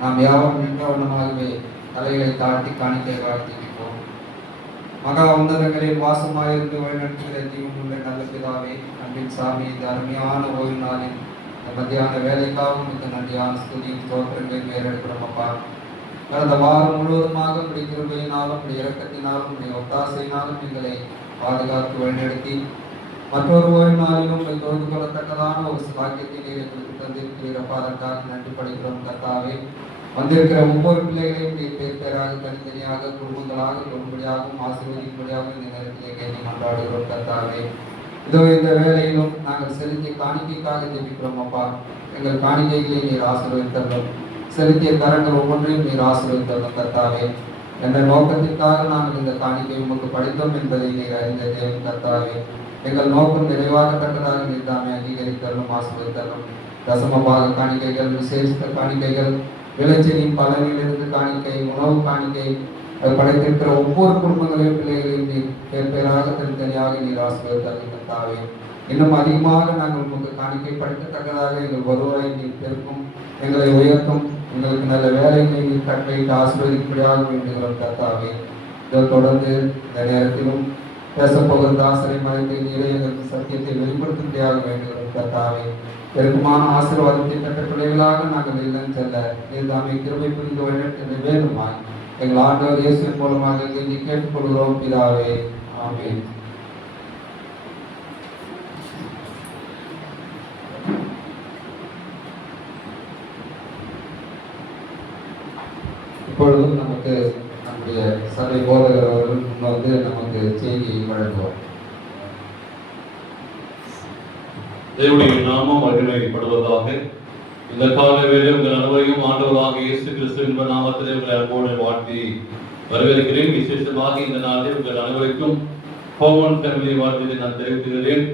நாம் யாவும் நின்றவனமாகவே தலைகளை தாழ்த்தி காணிக்கை வாழ்த்திப்போம். மகா உன்னதங்களில் வாசமாயிருந்து வழிநடத்துகிற ஜீவனுள்ள நல்ல பிதாவே, அன்பின் சாமி, இந்த அருமையான ஓய்வு நாளில் இந்த மத்தியான வேலைக்காகவும் இந்த நன்றியான ஸ்துதியும் தோற்றங்களை ஏறெடுக்கிறோம் அப்பா. கடந்த வாரம் முழுவதுமாக உடைய கிருபையினாலும் உடைய இரக்கத்தினாலும் உடைய ஒத்தாசையினாலும் எங்களை பாதுகாத்து வழிநடத்தி மற்றொரு ஓய்வு நாளிலும் உங்கள் தொழுது கொள்ளத்தக்கதான ஒரு பாக்கியத்தை நீர் எங்களுக்கு தந்திருக்கிறீரப்பா. அதற்காக நன்றி படைக்கிறோம் கர்த்தாவே. வந்திருக்கிற ஒவ்வொரு பிள்ளைகளையும் நீர் பேர் பேராக தனித்தனியாக குடும்பங்களாக கொள்ளும்படியாகவும் ஆசீர்வதிக்கும்படியாகவும் இந்த நேரத்திலே கேட்டு கொண்டாடுகிறோம் கர்த்தாவே. இதோ இந்த வேலையிலும் நாங்கள் செலுத்திய காணிக்கைக்காக ஜெபிக்கிறோம் அப்பா. எங்கள் காணிக்கைகளை நீர் ஆசீர்வதித்தரணும். செலுத்திய கரங்கள் ஒவ்வொன்றையும் நீர் ஆசீர்வதித்தரணும் கர்த்தாவே. என்ற நோக்கத்திற்காக நாங்கள் இந்த காணிக்கை உமக்கு படித்தோம் என்பதை நீர் அறிந்த தேவன் கர்த்தாவே. எங்கள் நோக்கம் நிறைவாகத்தக்கதாக நீர் தாமே அங்கீகரித்தரணும், ஆசீர்வதித்தரணும். தசமபாக காணிக்கைகள், விசேஷ காணிக்கைகள், விளைச்சலின் பலனிலிருந்து காணிக்கை, உணவு காணிக்கை, அது படைத்திருக்கிற ஒவ்வொரு குடும்பங்களையும் பிள்ளைகளையும் நீர் பேர் பேராக தனித்தனியாக நீர் ஆசீர்வதித்தரணும் கர்த்தாவே. இன்னும் அதிகமாக நாங்கள் உங்களுக்கு காணிக்கை படைக்கத்தக்கதாக எங்கள் ஒருவரை நீர் பெருக்கும், எங்களை உயர்த்தும், எங்களுக்கு நல்ல வேலைகளை நீர் கட்டளையிட்டு ஆசீர்வதிக்கும்படியாக வேண்டுகிறோம் கர்த்தாவே. இதை தொடர்ந்து இந்த நேரத்திலும் பேசப்போகிற தாசரை மறைத்து நீரை எங்களுக்கு சத்தியத்தை வெளிப்படுத்தும்படியாக வேண்டுகிறோம் கர்த்தாவே. பெருக்குமான ஆசீர்வாதத்தை பெற்ற பிள்ளைகளாக நாங்கள் இல்லம் செல்ல நீர் தாமே கிருபை புரிந்து வழிநடத்த வேண்டுமாய் எங்கள் ஆண்டவர் இயேசுவின் மூலமாக கெஞ்சி கேட்டுக்கொள்கிறோம் பிதாவே, ஆமென். இப்பொழுதும் நமக்கு நம்முடைய சபை போதகர் அவர்கள் வந்து நமக்கு செய்தியை வழங்குவார். தேவனுடைய நாமம் மகிமைப்படுவதாக. இந்த காலவேளை உங்கள் அனைவரையும் ஆண்டவராக இயேசு கிறிஸ்து என்ற நாமத்திலே உங்களை அன்போடு வாழ்த்தி வரவேற்கிறேன். விசேஷமாக இந்த நாளில் உங்கள் அனைவருக்கும் ஹோமன் ஃபேமிலி வாழ்த்தை நான் தெரிவித்துகிறேன்.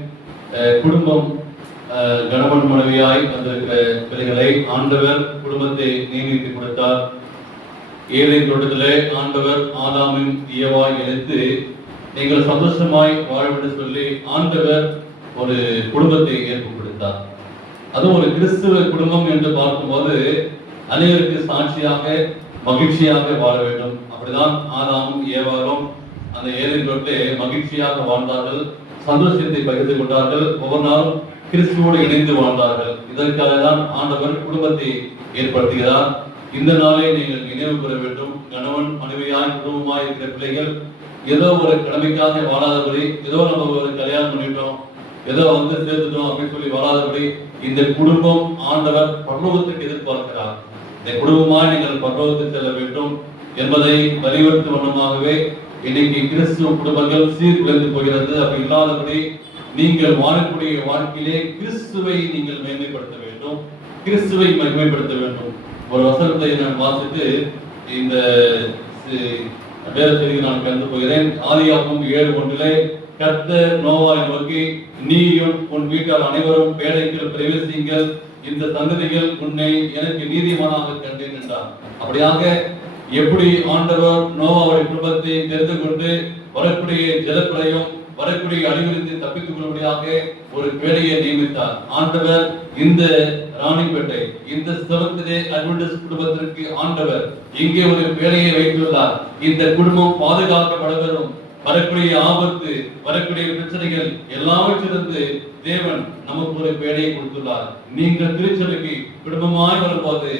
குடும்பம் கணவன் மனைவியாய் வந்திருக்கிற பிள்ளைகளை ஆண்டவர் குடும்பத்தை நியமித்து கொடுத்தார். ஏதேன் தோட்டத்திலே ஆண்டவர் ஆதாமின் ஏவாள் இணைத்து நீங்கள் சந்தோஷமாய் வாழ சொல்லி ஆண்டவர் ஒரு குடும்பத்தை ஏற்படுத்தார். அது ஒரு கிறிஸ்துவ குடும்பம் என்று பார்க்கும்போது அனைவருக்கு சாட்சியாக மகிழ்ச்சியாக வாழ வேண்டும். அப்படிதான் ஆதாமும் ஏவாளும் அந்த ஏதேன் தோட்டத்திலே மகிழ்ச்சியாக வாழ்ந்தார்கள், சந்தோஷத்தை பகிர்ந்து கொண்டார்கள், ஒவ்வொரு நாளும் கிறிஸ்துவோடு இணைந்து வாழ்ந்தார்கள். இதற்காக தான் ஆண்டவர் குடும்பத்தை ஏற்படுத்துகிறார். இந்த நாளை நீங்கள் நினைவு பெற வேண்டும். கணவன் மனைவியாய் குடும்பமாய் இருக்கிற பிள்ளைகள் ஏதோ ஒரு கடமைக்காக வாழாதபடி, ஏதோ நம்ம ஒரு கல்யாணம் பண்ணிட்டோம், ஏதோ வந்து சேர்த்துட்டோம் அப்படின்னு சொல்லி வாழாதபடி இந்த குடும்பம் ஆண்டவர் பரலோகத்துக்கு எதிர்பார்க்கிறார். இந்த குடும்பமாய் நீங்கள் பரலோகத்துக்கு செல்ல வேண்டும் என்பதை வலியுறுத்தும் வண்ணமாகவே இன்னைக்கு கிறிஸ்துவ குடும்பங்கள் சீர்குலைந்து போகிறது. அப்படி இல்லாதபடி நீங்கள் வாழக்கூடிய வாழ்க்கையிலே கிறிஸ்துவை நீங்கள் மேன்மைப்படுத்த வேண்டும், கிறிஸ்துவை மகிமைப்படுத்த வேண்டும். ஒரு வசனத்தை நான் வாசித்து இந்த வேற செய்தி நான் கலந்து போகிறேன். ஆதியாகமம் 7:1 கர்த்தர் நோவாவை நோக்கி, நீயும் உன் வீட்டார் அனைவரும் பேழைக்குள் பிரவேசியுங்கள், இந்த சந்ததிகள் உன்னை எனக்கு நீதிமானாக கண்டேன் என்றார். அப்படியாக எப்படி ஆண்டவர் நோவாவுடைய குடும்பத்தை தெரிந்து கொண்டு வரக்கூடிய ஜலப்பிரளயம், வரக்கூடிய அழிவிலிருந்து தப்பித்துக் கொள்ளும்படியாக ஒரு பேழையை நியமித்தார். ஆண்டவர் இந்த ராணிப்பேட்டை, இந்த ஸ்தலத்திலே அட்வென்டிஸ்ட் குடும்பத்திற்கு ஆண்டவர் இங்கே ஒரு பேழையை வைத்துள்ளார். இந்த குடும்பம் பாதுகாக்கப்பட வேண்டும். வரக்கூடிய ஆபத்து, வரக்கூடிய பிரச்சனைகள் எல்லாவற்றிலிருந்து தேவன் நமக்கு ஒரு பேழையை கொடுத்துள்ளார். நீங்கள் திருச்சபைக்கு குடும்பமாய் வரும்போது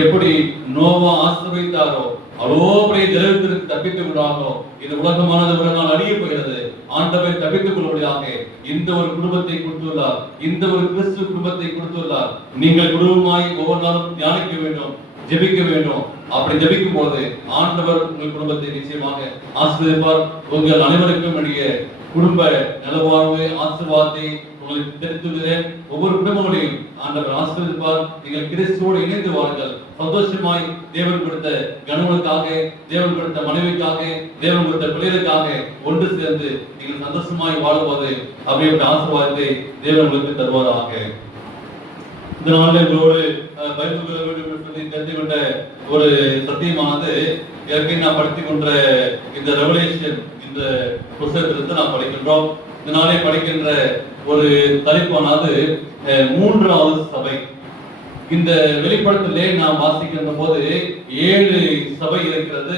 எப்படி நோவா ஆசிர்வதித்தாரோ அவ்வளோபடியே ஜலத்திற்கு தப்பித்துக் கொள்ளாங்களோ, இந்த உலகமானது ஒரு நாள் அழிய போகிறது. ஆண்டவை தப்பித்துக் கொள்ளும்படியாக இந்த ஒரு குடும்பத்தை கொடுத்துள்ளார், இந்த ஒரு கிறிஸ்து குடும்பத்தை கொடுத்துள்ளார். நீங்கள் குடும்பமாய் ஒவ்வொரு நாளும் தியானிக்க வேண்டும், ஜெபிக்க வேண்டும். அப்படி ஜெபிக்கும் போது ஆண்டவர் உங்கள் குடும்பத்தை நிச்சயமாக ஆசீர்வதிப்பார். உங்கள் அனைவருக்கும் என்னுடைய குடும்ப நலவாழ்வு ஆசீர்வாதத்தை உங்களுக்கு தெரிவித்துகிறேன். ஒவ்வொரு குடும்பங்களையும் ஆண்டவர் ஆசீர்வதிப்பார். நீங்கள் கிறிஸ்துவோடு இணைந்து வாருங்கள். சந்தோஷமாய் தேவன் கொடுத்த கணவனுக்காக, தேவன் கொடுத்த மனைவிக்காக, தேவன் கொடுத்த பிள்ளைகளுக்காக ஒன்று சேர்ந்து நீங்கள் சந்தோஷமாய் வாழும்போது அப்படிப்பட்ட ஆசீர்வாதத்தை தேவன் உங்களுக்கு தருவாராக. இந்த நாளில் உங்களோடு பகிர்ந்து கொள்ள வேண்டும் என்பதை தெரிந்து கொண்ட ஒரு சத்தியமானது ஏற்கனவே நான் படித்துக் கொண்ட இந்த ரெவலேஷன் இந்த புத்தகத்திலிருந்து நாம் படிக்கின்றோம். இந்த நாளை படிக்கின்ற ஒரு தலைப்பானது மூன்றாவது சபை. இந்த வெளிப்படத்திலே நாம் வாசிக்கின்ற போது 7 சபை இருக்கிறது.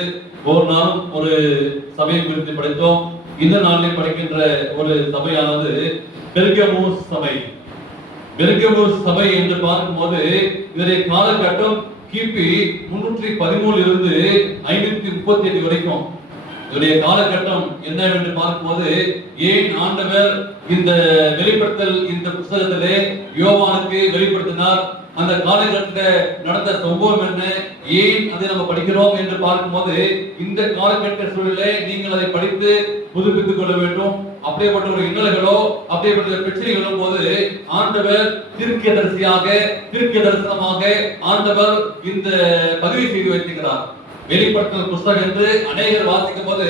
ஒரு நாள் ஒரு சபையை குறித்து படித்தோம். இந்த நாளில் படிக்கின்ற ஒரு சபையானது பெர்கமு சபை. பெர்கமு சபை என்று பார்க்கும்போது இதனுடைய காலகட்டம் கிபி 313 இருந்து 538 வரைக்கும். இதனுடைய காலகட்டம் என்னவென்று பார்க்கும்போது ஏன் ஆண்டவர் இந்த வெளிப்படுத்தல் இந்த புத்தகத்திலே யோவானுக்கு வெளிப்படுத்தினார், அந்த காலகட்டத்தில் நடந்த சம்பவம் என்ன, ஏன் அதை நம்ம படிக்கிறோம் என்று பார்க்கும்போது இந்த காலகட்ட சூழலை நீங்கள் அதை படித்து புதுப்பித்துக் கொள்ள வேண்டும். அப்படிப்பட்ட ஒரு இன்னல்களோ அப்படிப்பட்ட பிரச்சனைகளும் போது ஆண்டவர் தீர்க்கதரிசியாக தீர்க்க தரிசனமாக ஆண்டவர் இந்த பதிவு செய்து வைத்திருக்கிறார். வெளிப்படுத்தல் புஸ்தகம் என்று அநேகர் வாசிக்கும் போது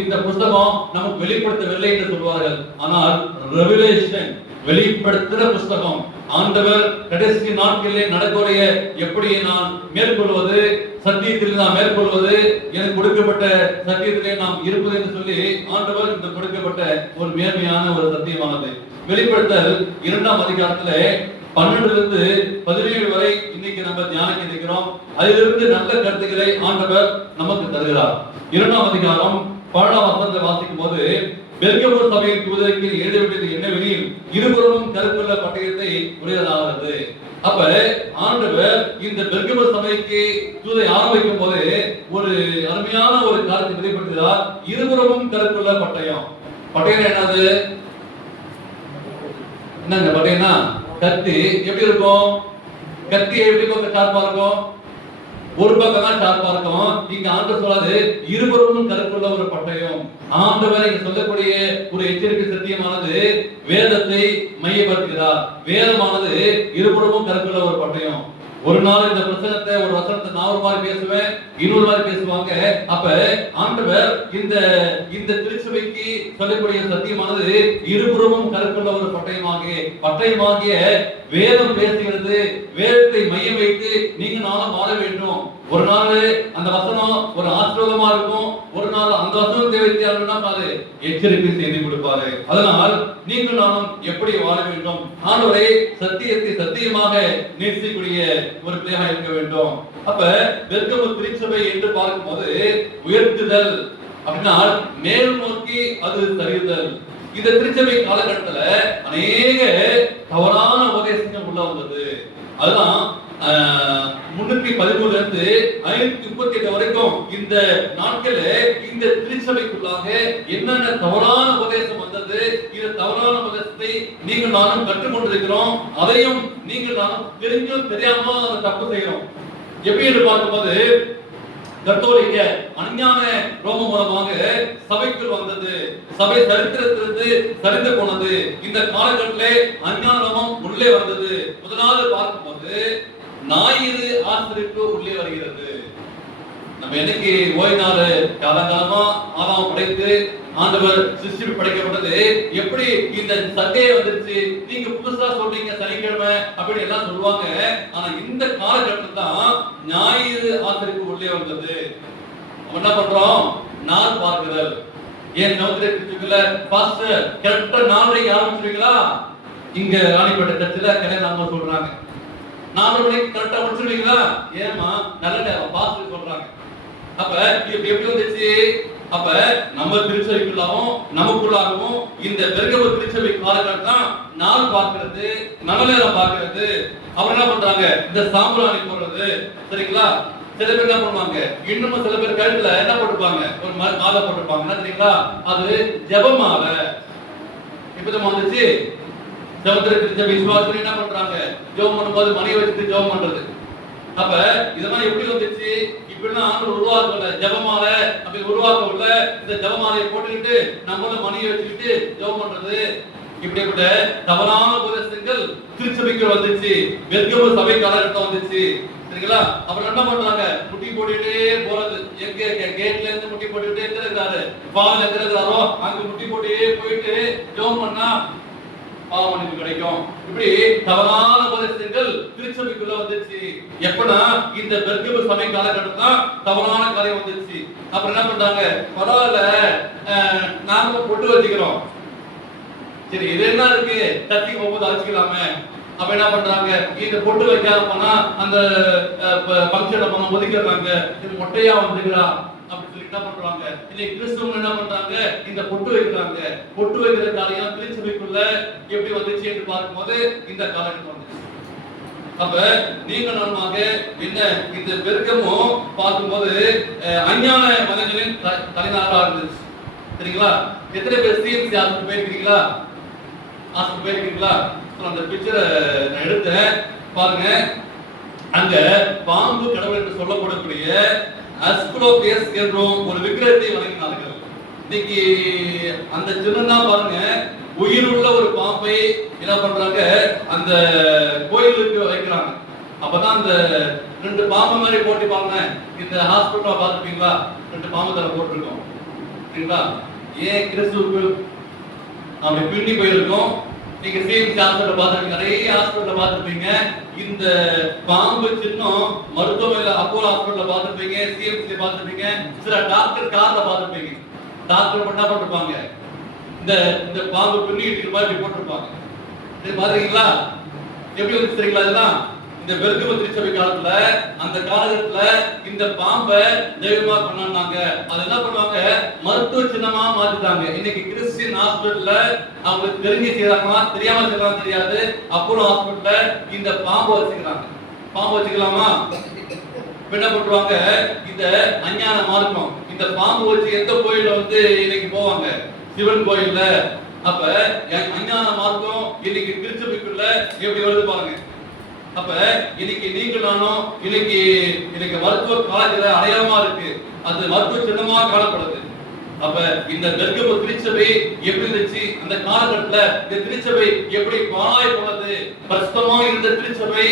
இந்த புஸ்தகம் நமக்கு வெளிப்படுத்தவில்லை என்று சொல்வார்கள். ஆனால் ரெவலேஷன் வெளிப்படுத்துற புஸ்தகம். ஆண்டவர் கடைசி நாட்களிலே நடக்கூடிய எப்படி நான் மேற்கொள்வது, சத்தியத்தில் நாம் மேற்கொள்வது, எனக்கு கொடுக்கப்பட்ட சத்தியத்திலே நாம் இருப்பது என்று சொல்லி ஆண்டவர் இந்த கொடுக்கப்பட்ட ஒரு மேன்மையான ஒரு சத்தியமானது. வெளிப்படுத்தல் 2ஆம் அதிகாரத்திலே 12 17 வரை இன்னைக்கு நம்ம தியானிக்க இருக்கிறோம். அதிலிருந்து நல்ல கருத்துக்களை ஆண்டவர் நமக்கு தருகிறார். 2ஆம் அதிகாரம் 12ஆம் வசனத்தை வாசிக்கும் போது பெர்கமு சபையின் தூதருக்கு எழுத வேண்டியது என்னவெனில் இருபுறமும் கருத்துள்ள பட்டயத்தை உடையதாகிறது. அப்ப ஆண்டவர் இந்த பெர்கமு சபைக்கு தூதை ஆரம்பிக்கும் போது ஒரு அருமையான ஒரு காரியத்தை வெளிப்படுத்துகிறார். இருபுறமும் கருத்துள்ள பட்டயம். பட்டயம் என்னது? என்னங்க பட்டயம்னா? கத்தி எப்படி இருக்கும்? கத்தி எப்படி கொஞ்சம் ஷார்ப்பா இருக்கும்? ஒரு பக்கம் தான் ஷார்ப்பா இருக்கும். இங்க ஆண்டவர் சொல்லாது இருபுறமும் கருத்துள்ள ஒரு பட்டயம். ஆண்டவர் இங்க சொல்லக்கூடிய ஒரு எச்சரிக்கை சத்தியமானது வேதத்தை மையப்படுத்துகிறார். வேதமானது இருபுறமும் கருத்துள்ள ஒரு பட்டயம். ஒரு நாள் இந்த பிரசங்கத்தை ஒரு வசனத்தை நான் ஒரு மாதிரி பேசுவேன், இன்னொரு மாதிரி பேசுவாங்க. அப்ப ஆண்டவர் இந்த திருச்சபைக்கு சொல்லக்கூடிய சத்தியமானது இருபுறமும் கருத்துள்ள ஒரு பட்டயமாகிய வேதம் பேசுகிறது. வேதத்தை மையம் வைத்து நீங்க நானும் வாழ வேண்டும். ஒரு நாள் அந்த வசனம் ஒரு ஆசீர்வாதமா இருக்கும், ஒரு நாள் அந்த வசனத்தை வைத்து பாரு எச்சரிக்கை செய்து கொடுப்பாரு. அதனால் நீங்கள் நானும் எப்படி வாழ வேண்டும்? ஆண்டவரை சத்தியத்தை சத்தியமாக நேசிக்கக்கூடிய ஒரு பிள்ளையாக இருக்க வேண்டும். அப்ப பெர்கமு திருச்சபை என்று பார்க்கும்போது உயர்த்துதல் அப்படின்னா மேல் நோக்கி அது சரியுதல். இந்த திருச்சபை காலகட்டத்துல அநேக தவறான உபதேசங்கள் உள்ள வந்தது. அதுதான் 313 இருந்து 538 வரைக்கும் இந்த நாட்கள இந்த திருச்சபைக்குள்ளாக என்னென்ன தவறான உபதேசம் வந்தது. இந்த தவறான உபதேசத்தை நீங்கள் நானும் கற்றுக்கொண்டிருக்கிறோம். அதையும் நீங்கள் நானும் தெரிஞ்சும் தெரியாம அதை தப்பு செய்யறோம். எப்படி என்று பார்க்கும்போது கத்தோலிக்க அஞ்ஞான ரோமம் மூலமாக சபைக்குள் வந்தது. சபை சரித்திரத்திலிருந்து சரிந்து போனது. இந்த காலகட்டத்திலே அஞ்ஞான ரோமம் உள்ளே வந்தது. முதலாவது பார்க்கும்போது ஞாயிறு ஆசிரியப்பு உள்ளே வருகிறது. நம்ம என்னைக்கு ஓய்வு நாள் காலகாலமா ஆதாம் படைத்து ஆண்டவர் சிருஷ்டி படைக்கப்பட்டது. எப்படி இந்த சண்டையே வந்துருச்சு, நீங்க புதுசா சொல்றீங்க சனிக்கிழமை அப்படின்னு எல்லாம் சொல்லுவாங்க. ஆனா இந்த காலகட்டத்தில் தான் ஞாயிறு ஆசிரியப்பு உள்ளே வந்தது. என்ன பண்றோம்? நாள் பார்க்குதல். ஏன் நவத்திரத்துக்குள்ள பாஸ்டர் கரெக்டா 4:30 ஆரம்பிச்சிருவீங்களா? இங்க ராணிப்பேட்டை சர்ச்சில் கல்யாணம் சொல்றாங்க 4 மணிக்கு கரெக்டா முடிச்சிருவீங்களா? ஏமா நல்ல நேரம் பாஸ்டர் சொல்றாங்க. அப்ப இப்படி எப்படி வந்துச்சு? அப்ப நம்ம திருச்சபைக்குள்ளாகவும் நமக்குள்ளாகவும் இந்த பெர்கமு திருச்சபை காலகட்டம் நாள் பார்க்கிறது, நல்ல நேரம் பார்க்கிறது. அவர் என்ன பண்றாங்க? இந்த சாம்பிராணி போடுறது. சரிங்களா? சில பேர் என்ன பண்ணுவாங்க, இன்னும் சில பேர் கழுத்துல என்ன போட்டுப்பாங்க, ஒரு மாலை போட்டுப்பாங்க. என்ன தெரியுங்களா? அது ஜெபமாலை. இப்பதான் வந்துச்சு. ஜெபத்திற்கு விசுவாசம் என்ன பண்றாங்க? ஜெபம் பண்ணும்போது மணியை வச்சுட்டு ஜெபம் பண்றது. அப்ப இதெல்லாம் எப்படி வந்துச்சு? இப்படிலாம் ஆண்டு உருவாக்கல, ஜபமாலை அப்படி உருவாக்கல. இந்த ஜபமாலையை போட்டுக்கிட்டு நம்மளும் மணியை வச்சுக்கிட்டு ஜபம் பண்றது, இப்படிப்பட்ட தவறான உபதேசங்கள் திருச்சபைக்கு வந்துச்சு. வெர்கம சபை காலகட்டம் வந்துச்சு, சரிங்களா? அப்புறம் என்ன பண்றாங்க? முட்டி போட்டுட்டே போறது. எங்க கேட்ல இருந்து முட்டி போட்டுட்டே இருக்கிறாரு, பாவம் இருக்கிறாரோ அங்க முட்டி போட்டே போயிட்டு ஜெபம் பண்ணா பாவ மன்னிப்பு கிடைக்கும். இப்படி தவறான உபதேசங்கள் திருச்சபைக்குள்ள வந்துச்சு. எப்பனா இந்த பெர்கம சபை காலகட்டம் தான் தவறான காரியம் வந்துச்சு. அப்புறம் என்ன பண்றாங்க? பரவாயில்ல, நாம பொட்டு வச்சுக்கிறோம், சரி இது என்ன இருக்கு, தட்டி போகும்போது அழைச்சிக்கலாமே. அப்ப என்ன பண்றாங்க? இந்த பொட்டு வைக்காத போனா அந்த பங்கனை பண்ண ஒதுக்கிறாங்க, இது மொட்டையா வந்துக்கிறா அப்படி சொல்லி என்ன பண்றாங்க? இன்னைக்கு கிறிஸ்துவங்க என்ன பண்றாங்க? இந்த பொட்டு வைக்கிறாங்க. பொட்டு வைக்கிற காரியம் திருச்சபைக்குள்ள எப்படி வந்துச்சு என்று பார்க்கும்போது இந்த காலகட்டம் வந்துச்சு. அப்ப நீங்க நானுமாக என்ன இந்த பெருக்கமும் பார்க்கும்போது அஞ்ஞான மதங்களின் தலைநகரா இருந்துச்சு, சரிங்களா? எத்தனை பேர் சிஎம்சி ஹாஸ்பிட்டல் போயிருக்கீங்களா? ஹாஸ்பிட்டல் போயிருக்கீங்களா? அந்த பிக்சரை நான் எடுத்தேன் பாருங்க. அங்க பாம்பு கடவுள் என்று சொல்லப்படக்கூடிய அஸ்குலோபியஸ் என்ற ஒரு விக்கிரகத்தை வணங்கினார்கள். இன்னைக்கு அந்த சின்னம் பாருங்க, உயிர் உள்ள ஒரு பாம்பை என்ன பண்றாங்க? அந்த கோயிலுக்கு வைக்கிறாங்க. அப்பதான் அந்த ரெண்டு பாம்பு மாதிரி போட்டு பாருங்க. இந்த ஹாஸ்பிட்டல் பார்த்துருப்பீங்களா? ரெண்டு பாம்பு தலை போட்டிருக்கோம், சரிங்களா? ஏன் கிறிஸ்துவுக்கு அப்படி பின்னி போயிருக்கோம். நீங்க சிஎம்சி ஹாஸ்பிட்டல் பார்த்துருப்பீங்க, நிறைய ஹாஸ்பிட்டல் பார்த்துருப்பீங்க. இந்த பாம்பு சின்னம் மருத்துவமனையில அப்போலோ ஹாஸ்பிட்டல் பார்த்துருப்பீங்க, சிஎம்சி பார்த்துருப்பீங்க, சில டாக்டர் கார்ல பார்த்துருப்பீங்க. டாக்டர் என்ன பண்ணிருப்பாங்க? இந்த பாம்பு பின்னிட்டு மாதிரி போட்டிருப்பாங்க. இது பாத்தீங்களா? எப்படி வந்து தெரியுங்களா? இதெல்லாம் இந்த பெர்கம திருச்சபை காலத்துல அந்த காலகட்டத்துல இந்த பாம்பை தெய்வமா கொண்டாடுனாங்க. அது என்ன பண்ணுவாங்க? மருத்துவ சின்னமா மாத்திட்டாங்க. இன்னைக்கு கிறிஸ்டியன் ஹாஸ்பிட்டல்ல அவங்களுக்கு தெரிஞ்சு செய்யறாங்களா தெரியாம செய்யலாம் தெரியாது. அப்போலோ ஹாஸ்பிட்டல்ல இந்த பாம்பை வச்சுக்கிறாங்க. பாம்பை வச்சுக்கலாமா? என்ன பண்ணுவாங்க? இந்த அஞ்ஞான மார்க்கம் இந்த பாம்பு வச்சு எந்த கோயில்ல வந்து இன்னைக்கு போவாங்க? சிவன் கோயில்ல. அப்ப அஞ்ஞான மார்க்கம் இன்னைக்கு திருச்சபைக்குள்ள எப்படி வருது பாருங்க. அப்ப இன்னைக்கு நீங்க நானும் இன்னைக்கு மருத்துவ காலேஜ்ல அடையாளமா இருக்கு, அது மருத்துவ சின்னமா காணப்படுது. அப்ப இந்த பெர்கம திருச்சபை எப்படி இருந்துச்சு? அந்த காலகட்டத்துல இந்த திருச்சபை எப்படி பாழாய் போனது? பரிசுத்தமா இருந்த திருச்சபை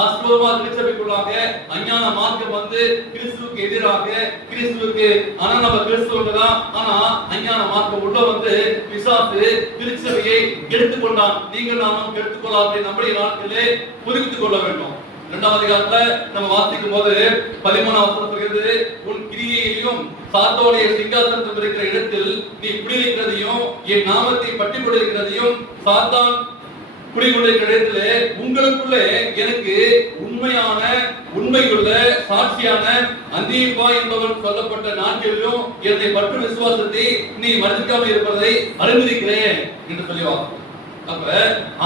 ஆஸ்பதமா திருச்சபைக்குள்ளாக அஞ்ஞான மார்க்கம் வந்து கிறிஸ்துவுக்கு எதிராக, கிறிஸ்துவுக்கு ஆனா நம்ம கிறிஸ்துவங்க தான், ஆனா அஞ்ஞான மார்க்கம் உள்ள வந்து பிசாசு திருச்சபையை எடுத்துக்கொண்டான். நீங்கள் நானும் எடுத்துக்கொள்ளாத நம்முடைய நாட்களே புரிந்து கொள்ள வேண்டும். இரண்டாவது அதிகாரத்துல நம்ம வாசிக்கும் போது 13ஆம் வசனம் சொல்கிறது, உன் கிரியையிலும் சாத்தானுடைய சிங்காசனத்தில் இருக்கிற இடத்தில் நீ குடியிருக்கிறதையும் என் நாமத்தை பற்றி கொண்டிருக்கிறதையும் சாத்தான் குடிகொண்டிருக்கிற இடத்திலே உங்களுக்குள்ளே எனக்கு உண்மையுள்ள சாட்சியான அந்திப்பா என்பவன் சொல்லப்பட்ட நாட்களிலும் என்னை பற்றும் விசுவாசத்தை நீ மறுக்காமல் இருப்பதை அறிந்திருக்கிறேன் என்று சொல்லுவார். அப்ப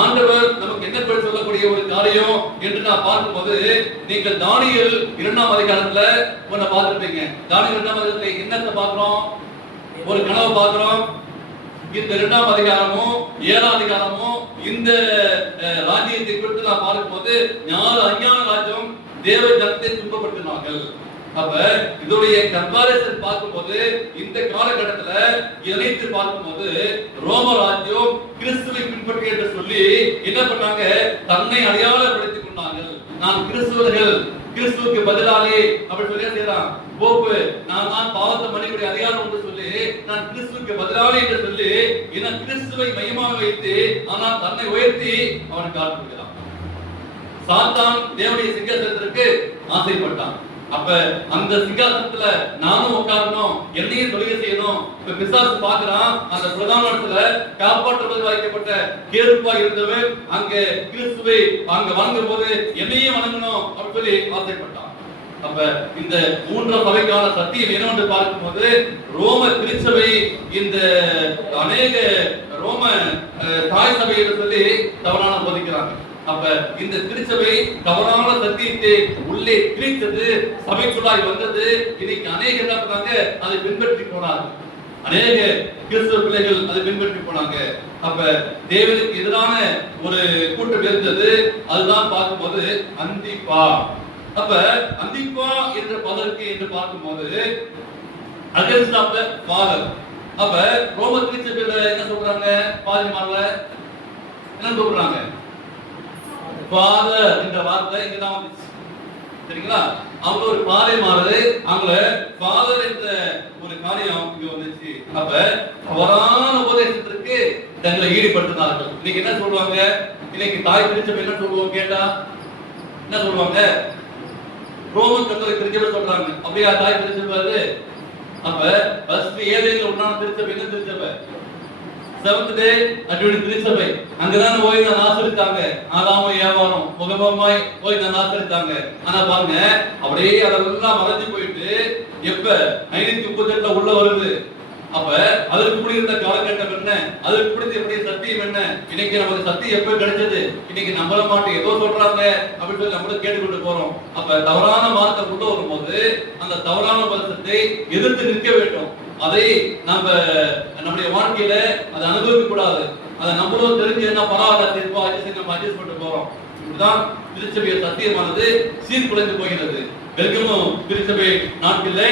ஆண்டவர் நமக்கு என்ன சொல்லக்கூடிய ஒரு காரியம் என்று நான் பார்க்கும்போது, நீங்கள் தானியேல் 2ஆம் அதிகாரத்துல ஒன்ன பார்த்திருப்பீங்க. தானியேல் 2ஆம் அதிகாரத்துல என்னத்தை பார்க்கிறோம்? ஒரு கனவு பார்க்கிறோம். இந்த 2ஆம் அதிகாரமும் 7ஆம் அதிகாரமும் இந்த ராஜ்யத்தை குறித்து நான் பார்க்கும்போது 4 அஞ்ஞான ராஜ்யம் தேவ ஜனத்தை துன்பப்படுத்தினார்கள். அப்ப இதோடைய கம்பேரிசன் பார்க்கும்போது இந்த காலகட்டத்துல இணைத்து பார்க்கும்போது ரோம ராஜ்யம் கிறிஸ்துவை பின்பற்றி என்று சொல்லி என்ன பண்ணாங்க? தன்னை அடையாளப்படுத்திக் கொண்டார்கள். நான் கிறிஸ்துவர்கள், கிறிஸ்துவுக்கு பதிலாளி அப்படி சொல்லி செய்யறான் போப்பு, நான் தான் பாவத்தை மன்னிக்கூடிய அதிகாரம் என்று சொல்லி நான் கிறிஸ்துவுக்கு பதிலாளி என்று சொல்லி என்ன கிறிஸ்துவை மையமாக வைத்து ஆனால் தன்னை உயர்த்தி அவன் காட்டுகிறான். சாத்தான் தேவனுடைய சிங்காசனத்திற்கு ஆசைப்பட்டான். அப்ப அந்த சிங்காசனத்துல நானும் உட்காரணும், என்னையும் தொழுகை செய்யணும். இப்ப பிசாசு பாக்குறான், அந்த பிரதான இடத்துல காப்பாற்றுவது வைக்கப்பட்ட கேருப்பா இருந்தவன் அங்க கிறிஸ்துவை அங்க வணங்கும் போது என்னையும் வணங்கணும் அப்படின்னு சொல்லி ஆசைப்பட்டான். அப்ப இந்த 3ஆம் சபைக்கான சத்தியம் என்னவென்று பார்க்கும்போது ரோம திருச்சபை இந்த அநேக ரோம தாய் சபை என்று சொல்லி தவறான போதிக்கிறாங்க. அப்ப இந்த திருச்சபை தவறான சத்தியத்தை உள்ளே திணித்தது, சபைக்குள்ளாய் வந்தது. இன்னைக்கு அநேக என்ன பண்ணாங்க? அதை பின்பற்றி போனாங்க. அநேக கிறிஸ்தவ பிள்ளைகள் அதை பின்பற்றி போனாங்க. அப்ப தேவனுக்கு எதிரான ஒரு கூட்டம் இருந்தது. அதுதான் பார்க்கும்போது அந்திப்பா அப்ப அந்திப்பா என்ற பதற்கு என்று பார்க்கும்போது அகைன்ஸ்ட் ஆஃப் தி ஃபாதர். அப்ப ரோம திருச்சபையில என்ன சொல்றாங்க? பாதிமார்ல என்ன சொல்றாங்க? ஃபாதர் என்ற வார்த்தை இங்க தான் வந்துச்சு. சரிங்களா? அவங்க ஒரு பாதிமாரு, அவங்க ஃபாதர் என்ற ஒரு காரியம் இங்க வந்துச்சு. அப்ப தவறான உபதேசத்திற்கு தங்களை ஈடுபடுத்தினார்கள். இன்னைக்கு என்ன சொல்லுவாங்க? இன்னைக்கு தாய் திருச்சபை என்ன சொல்லுவோம் கேட்டா என்ன சொல்லுவாங்க? ரோமன் கத்தோலிக்க திருச்சபை சொல்றாங்க. அப்படியா தாய் திருச்சபை அது? அப்ப ஃபர்ஸ்ட் ஏதேல உண்டான திருச்சபை என்ன திருச்சபை? செவன்த் டே அட்வென்டிஸ்ட் திருச்சபை. அங்கதான் போய் நான் ஆசிரித்தாங்க. ஆதாமும் ஏவாளும் முகமுகமாய் போய் நான் ஆசிரித்தாங்க. ஆனா பாருங்க, அப்படியே அதெல்லாம் மறைஞ்சு போயிட்டு எப்ப 538 உள்ள வருது. அப்ப அதற்கு முடி இருந்த காலகட்டம் என்ன? அதற்கு முடி எப்படி சத்தியம் என்ன? இன்னைக்கு நமக்கு சத்தியம் எப்ப கிடைச்சது? இன்னைக்கு நம்பல மாட்டோம், ஏதோ சொல்றாங்க அப்படின்னு சொல்லி நம்மளும் கேட்டுக்கொண்டு போறோம். அப்ப தவறான வார்த்தை கொண்டு வரும்போது அந்த தவறான பரிசத்தை எதிர்த்து நிற்க வேண்டும். அதை நம்ம நம்முடைய வாழ்க்கையில அதை அனுபவிக்க கூடாது. அதை நம்மளும் தெரிஞ்சு என்ன பரவாயில்ல நம்ம அட்ஜஸ்ட் பண்ணிட்டு போறோம். இப்படிதான் திருச்சபை சத்தியமானது சீர்குலைந்து போகிறது. பெருகமும் திருச்சபை நாட்களிலே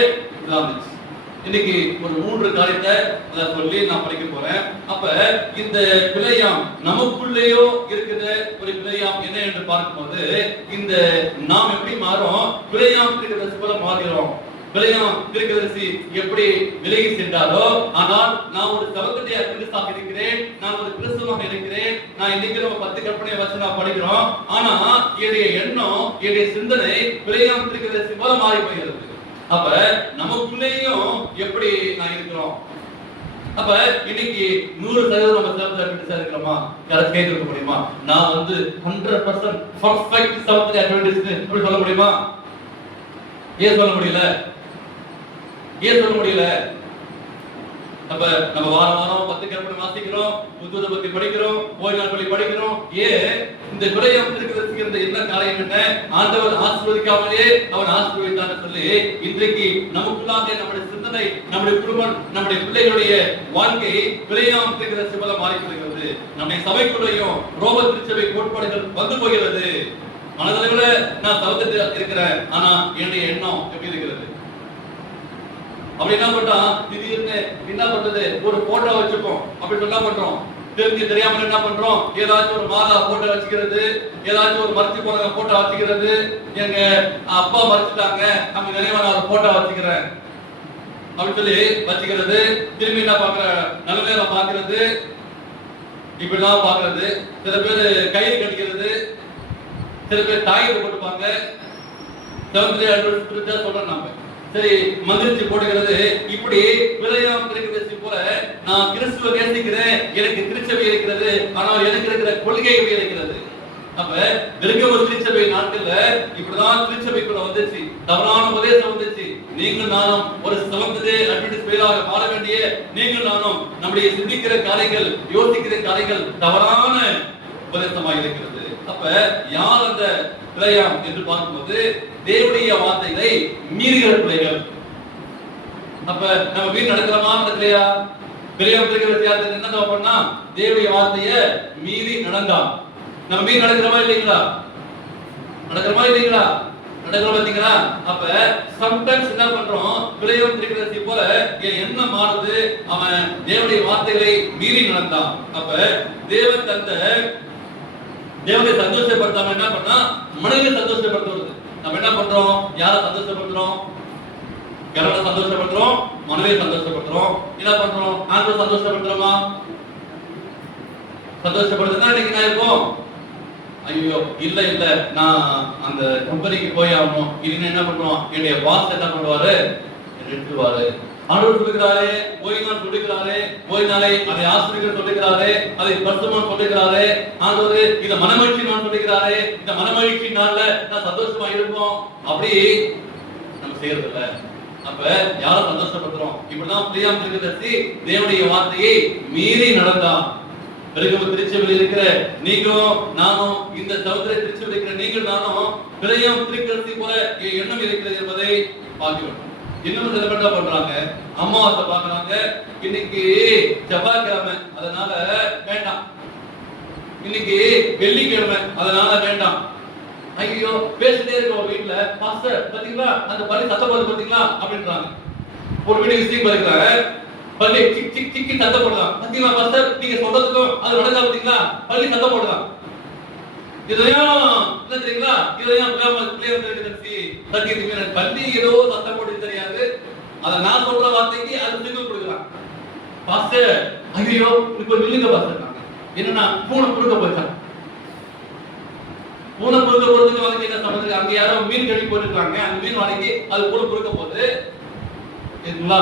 இருந்துச்சு. இன்னைக்கு ஒரு 3 காரியத்தை சொல்லி நான் படிக்க போறேன். அப்ப இந்த பிழையாம் நமக்குள்ளேயோ இருக்கிற ஒரு பிழையாம் என்ன என்று பார்க்கும்போது இந்த நாம் எப்படி மாறும்? பிழையாம் இருக்கிற போல மாறுகிறோம். பிழையாம் தீர்க்கதரிசி எப்படி விலகி சென்றாரோ, ஆனால் நான் ஒரு சகோதரியா கிறிஸ்துவாக இருக்கிறேன், நான் ஒரு கிறிஸ்துவாக இருக்கிறேன், நான் இன்னைக்கு நம்ம 10 கற்பனை வச்சு நான் படிக்கிறோம். ஆனா என்னுடைய எண்ணம், என்னுடைய சிந்தனை பிழையாம் தீர்க்கதரிசி போல மாறி போகிறது. அப்ப நமக்குள்ளேயும் எப்படி நான் இருக்கிறோம்? அப்ப இன்னைக்கு 100% நம்ம செவன்த் அட்வென்டிஸ்டா இருக்கிறோமா? யாராவது கேட்க முடியுமா? நான் வந்து 100% பர்ஃபெக்ட் செவன்த் அட்வென்டிஸ்ட் அப்படி சொல்ல முடியுமா? ஏன் சொல்ல முடியல? ஏன் சொல்ல முடியல? அப்ப நம்ம வாரம் 10 கற்பனை வாசிக்கிறோம், புத்தகத்தை பத்தி படிக்கிறோம், ஓய்வு நாள் பள்ளி படிக்கிறோம். ஏன் இந்த பிழையாம் தீர்க்கதரிசி இந்த என்ன காரியம் என்ன? ஆண்டவர் ஆசீர்வதிக்காமலே அவன் ஆசீர்வதித்தான்னு சொல்லி இன்றைக்கு நமக்குள்ளாக நம்முடைய சிந்தனை, நம்முடைய குடும்பம், நம்முடைய பிள்ளைகளுடைய வாழ்க்கை பிழையாம் தீர்க்கதரிசி போல மாறிப்படுகிறது. நம்முடைய சபைக்குள்ளேயும் ரோம திருச்சபை கோட்பாடுகள் வந்து போகிறது. மனதளவுல நான் தவிர்த்து இருக்கிறேன், ஆனா என்னுடைய எண்ணம் எப்படி இருக்கிறது? அப்படி என்ன பண்றோம்? திடீர்னு என்ன பண்றது? ஒரு போட்டோ வச்சுப்போம், அப்படி என்ன பண்றோம்? தெரிஞ்சு தெரியாம என்ன பண்றோம்? ஏதாச்சும் ஒரு மாதா போட்டோ வச்சுக்கிறது, ஏதாச்சும் ஒரு மறைச்சு போனவங்க போட்டோ வச்சுக்கிறது. எங்க அப்பா மறைச்சிட்டாங்க, நம்ம நினைவா நான் ஒரு போட்டோ வச்சுக்கிறேன் அப்படின்னு சொல்லி வச்சுக்கிறது. திரும்பி என்ன பாக்குற? நல்ல நேரம் பாக்குறது, இப்படிலாம் பாக்குறது. சில பேர் கயிறு கட்டிக்கிறது, சில பேர் தாயத்தை போட்டுப்பாங்க. சொல்றோம் நாம சரி மகிழ்ச்சி போடுகிறது. இப்படி பிழையாம் தீர்க்கதரிசி போல நான் கிறிஸ்துவை நேசிக்கிறேன், எனக்கு திருச்சபை இருக்கிறது, ஆனால் எனக்கு இருக்கிற கொள்கை எப்படி இருக்கிறது? அப்ப பெருகம திருச்சபை நாட்கள்ல இப்படிதான் திருச்சபைக்குள்ள வந்துச்சு, தவறான உபதேசம் வந்துச்சு. நீங்கள் நானும் ஒரு செவன்த் அட்வென்டிஸ்ட் பேராக மாற வேண்டிய நீங்கள் நானும் நம்முடைய சிந்திக்கிற காரியங்கள், யோசிக்கிற காரியங்கள் தவறான உபதேசமாக இருக்கிறது. அப்ப யார் அந்த பிழையாம் என்று பார்க்கும்போது தேவனுடைய வார்த்தைகளை மீறுகிற பிள்ளைகள். அப்ப நம்ம மீறி நடக்கிறோமா நடக்கலையா? பிழையாம் தீர்க்கதரிசி என்ன பண்ணா? தேவனுடைய வார்த்தையை மீறி நடந்தான். நம்ம மீறி நடக்கிறோமா இல்லைங்களா? நடக்கிறோமா இல்லைங்களா? நடக்கிறோம் பார்த்தீங்களா? அப்ப சம்டைம்ஸ் என்ன பண்றோம்? பிழையாம் தீர்க்கதரிசி போல என் எண்ணம் மாறுது, அவன் தேவனுடைய வார்த்தைகளை மீறி நடந்தான். அப்ப தேவன் தந்த தேவனை சந்தோஷப்படுத்தாம என்ன பண்ணா? மனிதனை சந்தோஷப்படுத்துறது. நம்ம என்ன பண்றோம்? யாரை சந்தோஷப்படுத்துறோம்? கடவுளை சந்தோஷப்படுத்துறோம், மனைவியை சந்தோஷப்படுத்துறோம். என்ன பண்றோம்? ஆண்டவரை சந்தோஷப்படுத்துறோமா? சந்தோஷப்படுத்துனா இன்னைக்கு நான் இருப்போம். ஐயோ இல்ல இல்ல நான் அந்த கம்பெனிக்கு போய் ஆகணும். இது என்ன பண்றோம்? என்னுடைய பாஸ் என்ன பண்ணுவாரு? எடுத்துவாரு. ஆண்டவர் சொல்லுகிறாரே, ஓய்நாள் சொல்லுகிறாரே, ஓய்நாளை அதை ஆசிரியர் சொல்லுகிறாரே, அதை பரிசுத்தமான் சொல்லுகிறாரே, ஆண்டவர் இத மனமகிழ்ச்சி நான் சொல்லுகிறாரே, இந்த மனமகிழ்ச்சி நாள்ல நான் சந்தோஷமா இருப்போம். அப்படி நம்ம செய்யறது இல்ல. அப்ப யாரை சந்தோஷப்படுத்துறோம்? இப்படிதான் பிழையாம் தீர்க்கதரிசி தேவனுடைய வார்த்தையை மீறி நடந்தான். பெருகம திருச்சபையில் இருக்கிற நீங்களும் நானும், இந்த சகோதர திருச்சபையில் இருக்கிற நீங்கள் நானும் பிழையாம் தீர்க்கதரிசி போல எண்ணம் இருக்கிறது என்பதை பார்க்கிறோம். இன்னும் சில பேர் பண்றாங்க, அமாவாசை பாக்குறாங்க, இன்னைக்கு செவ்வாய்க்கிழமை அதனால வேண்டாம், இன்னைக்கு வெள்ளிக்கிழமை அதனால வேண்டாம், ஐயோ பேசிட்டே இருக்க ஒரு வீட்டுல பாஸ்டர் பாத்தீங்களா அந்த பள்ளி சத்தம் போடுது பாத்தீங்களா அப்படின்றாங்க. ஒரு வீடு விசிட்டிங் போயிருக்காங்க, பள்ளி சிக் சிக் சிக் சத்தம் போடுதான். பாத்தீங்களா பாஸ்டர் நீங்க சொல்றதுக்கும் அது நடந்தா பாத்தீங்களா பள்ளி சத்தம் போடுதான். இதையும் என்ன தெரியுங்களா, இதையும் பள்ளி ஏதோ சத்தம் போட்டு தெரியாது, அதை நான் சொல்ற வார்த்தைக்கு அது சிக்னல் கொடுக்குறான். பாஸ்டர் ஐயோ இப்ப நில்லுங்க பாஸ்டர், என்னன்னா பூனை குறுக்க போயிட்டான். பூனை குறுக்க போறதுக்கு வழங்கி என்ன சம்பந்தம், அங்க யாரோ மீன் கழுவி போட்டுருக்காங்க, அந்த மீன் வழங்கி அது பூனை குறுக்க போகுது. சரிங்களா,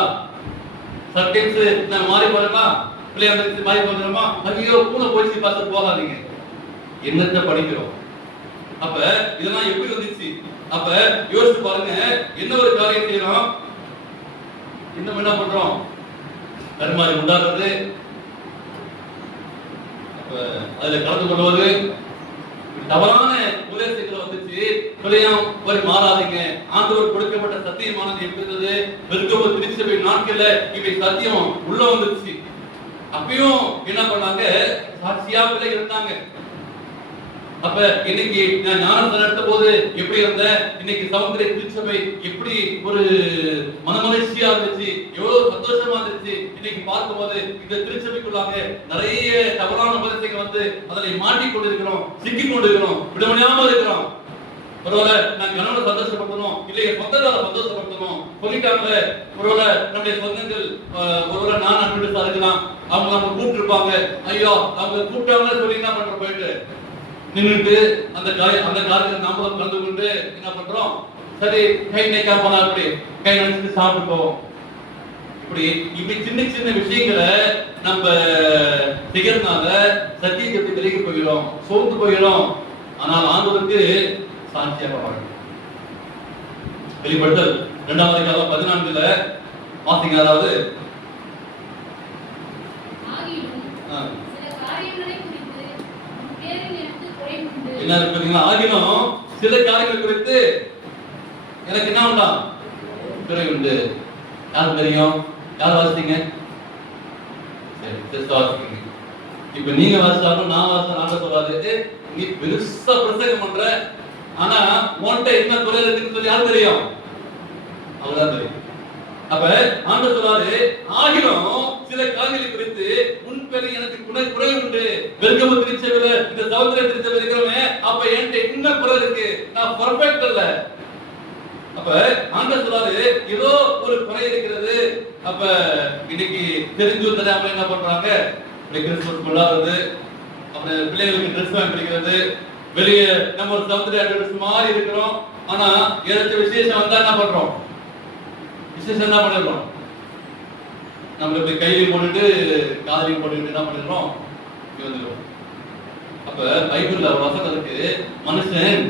சம்டைம்ஸ் நான் மாறி போறேன்னா பிள்ளைங்க மாறி போறோமா, ஐயோ பூனை போயிடுச்சு பாஸ்டர் போகாதீங்க. என்னத்தை படிக்கிறோம்? அப்ப இதெல்லாம் எப்படி வந்துச்சு? அப்ப யோசிச்சு பாருங்க, என்ன ஒரு காரியம் செய்யறோம், இன்னும் என்ன பண்றோம், கருமாறி உண்டாடுறது, அதுல கலந்து கொள்வது, தவறான உபதேசங்களை வந்துச்சு. பிள்ளையும் போய் மாறாதீங்க, ஆண்டவர் கொடுக்கப்பட்ட சத்தியமானது எப்படி வெறுக்கம திருச்சபை நாட்கள்ல இவை சத்தியம் உள்ள வந்துருச்சு. அப்பயும் என்ன பண்ணாங்க, சாட்சியா பிள்ளை இருந்தாங்க. அப்ப இன்னைக்கு நான் ஞானத்தை நடத்த போது எப்படி இருந்த, இன்னைக்கு சமுத்திர திருச்சபை எப்படி ஒரு மனமகிழ்ச்சியா இருந்துச்சு, எவ்வளவு சந்தோஷமா இருந்துச்சு. இன்னைக்கு பார்க்கும்போது இந்த திருச்சபைக்குள்ளாக நிறைய தவறான உபதேசங்கள் வந்து அதனை மாட்டிக் கொண்டிருக்கிறோம், சிக்கிக் கொண்டிருக்கிறோம், விடமுடியாம இருக்கிறோம். ஒருவேளை நான் கணவனை சந்தோஷப்படுத்தணும், இல்லையா சொந்தங்களை சந்தோஷப்படுத்தணும் சொல்லிட்டாங்களே, ஒருவேளை நம்முடைய சொந்தங்கள் ஒருவேளை நான் அன்பு இருக்கலாம், அவங்க நம்ம கூப்பிட்டு இருப்பாங்க, ஐயோ அவங்க கூப்பிட்டாங்கன்னு சொல்லி என்ன பண்ற போயிட்டு நின்றுட்டு அந்த காரியத்தை நாமளும் கலந்து கொண்டு என்ன பண்றோம், சரி கை நைக்கா போனா அப்படி கை நினைச்சிட்டு சாப்பிட்டு போவோம். இப்படி சின்ன சின்ன விஷயங்களை நம்ம செய்யறதுனால சத்தியத்தை விலகி போயிடும், சோர்ந்து போயிடும். ஆனால் ஆண்டவருக்கு சாட்சியாக வாழணும். வெளிப்படுத்தல் 2ஆம் அதிகாரம் 14ல வாசிங்க. அதாவது என்ன இருக்குங்களா, ஆகினும் சில காரியங்கள் குறித்து எனக்கு என்ன உண்டா குறை உண்டு. யார் தெரியும், யார் வாசித்தீங்க? இப்ப நீங்க வாசிச்சாலும் நான் வாசிச்சா சொல்லாது, நீ பெருசா பிரசங்கம் பண்ற, ஆனா உன்கிட்ட என்ன குறை இருக்குன்னு சொல்லி யார் தெரியும்? அவர்தான் தெரியும். அப்ப ஆண்டவர் சொல்றாரு, ஆகிலும் சில காரியங்களை குறித்து உன் பேரில் எனக்கு குறை உண்டு. வெல்கம திருச்சபையில இந்த சகோதர திருச்சபையில இருக்கிறவன், அப்ப என்கிட்ட என்ன குறை இருக்கு, நான் பெர்ஃபெக்ட் இல்ல. அப்ப ஆண்டவர் சொல்றாரு, ஏதோ ஒரு குறை இருக்கிறது. அப்ப இன்னைக்கு தெரிஞ்சு தெரியாம என்ன பண்றாங்க, கிறிஸ்துமஸ் கொண்டாடுறது, அப்புறம் பிள்ளைகளுக்கு ட்ரெஸ் வாங்கி கொடுக்கிறது, வெளியே நம்ம ஒரு சகோதர ட்ரெஸ் மாதிரி இருக்கிறோம். ஆனா ஏதாச்சும் விசேஷம் வந்தா என்ன பண்றோம், விசேஷம் என்ன பண்ணிடுறோம், நம்ம இப்படி கையிலையும் போட்டுட்டு காதலையும் போட்டுட்டு என்ன பண்ணிடுறோம், வந்துடும். அப்ப பைபிள்ல ஒரு வசனம் இருக்கு, மனுஷன்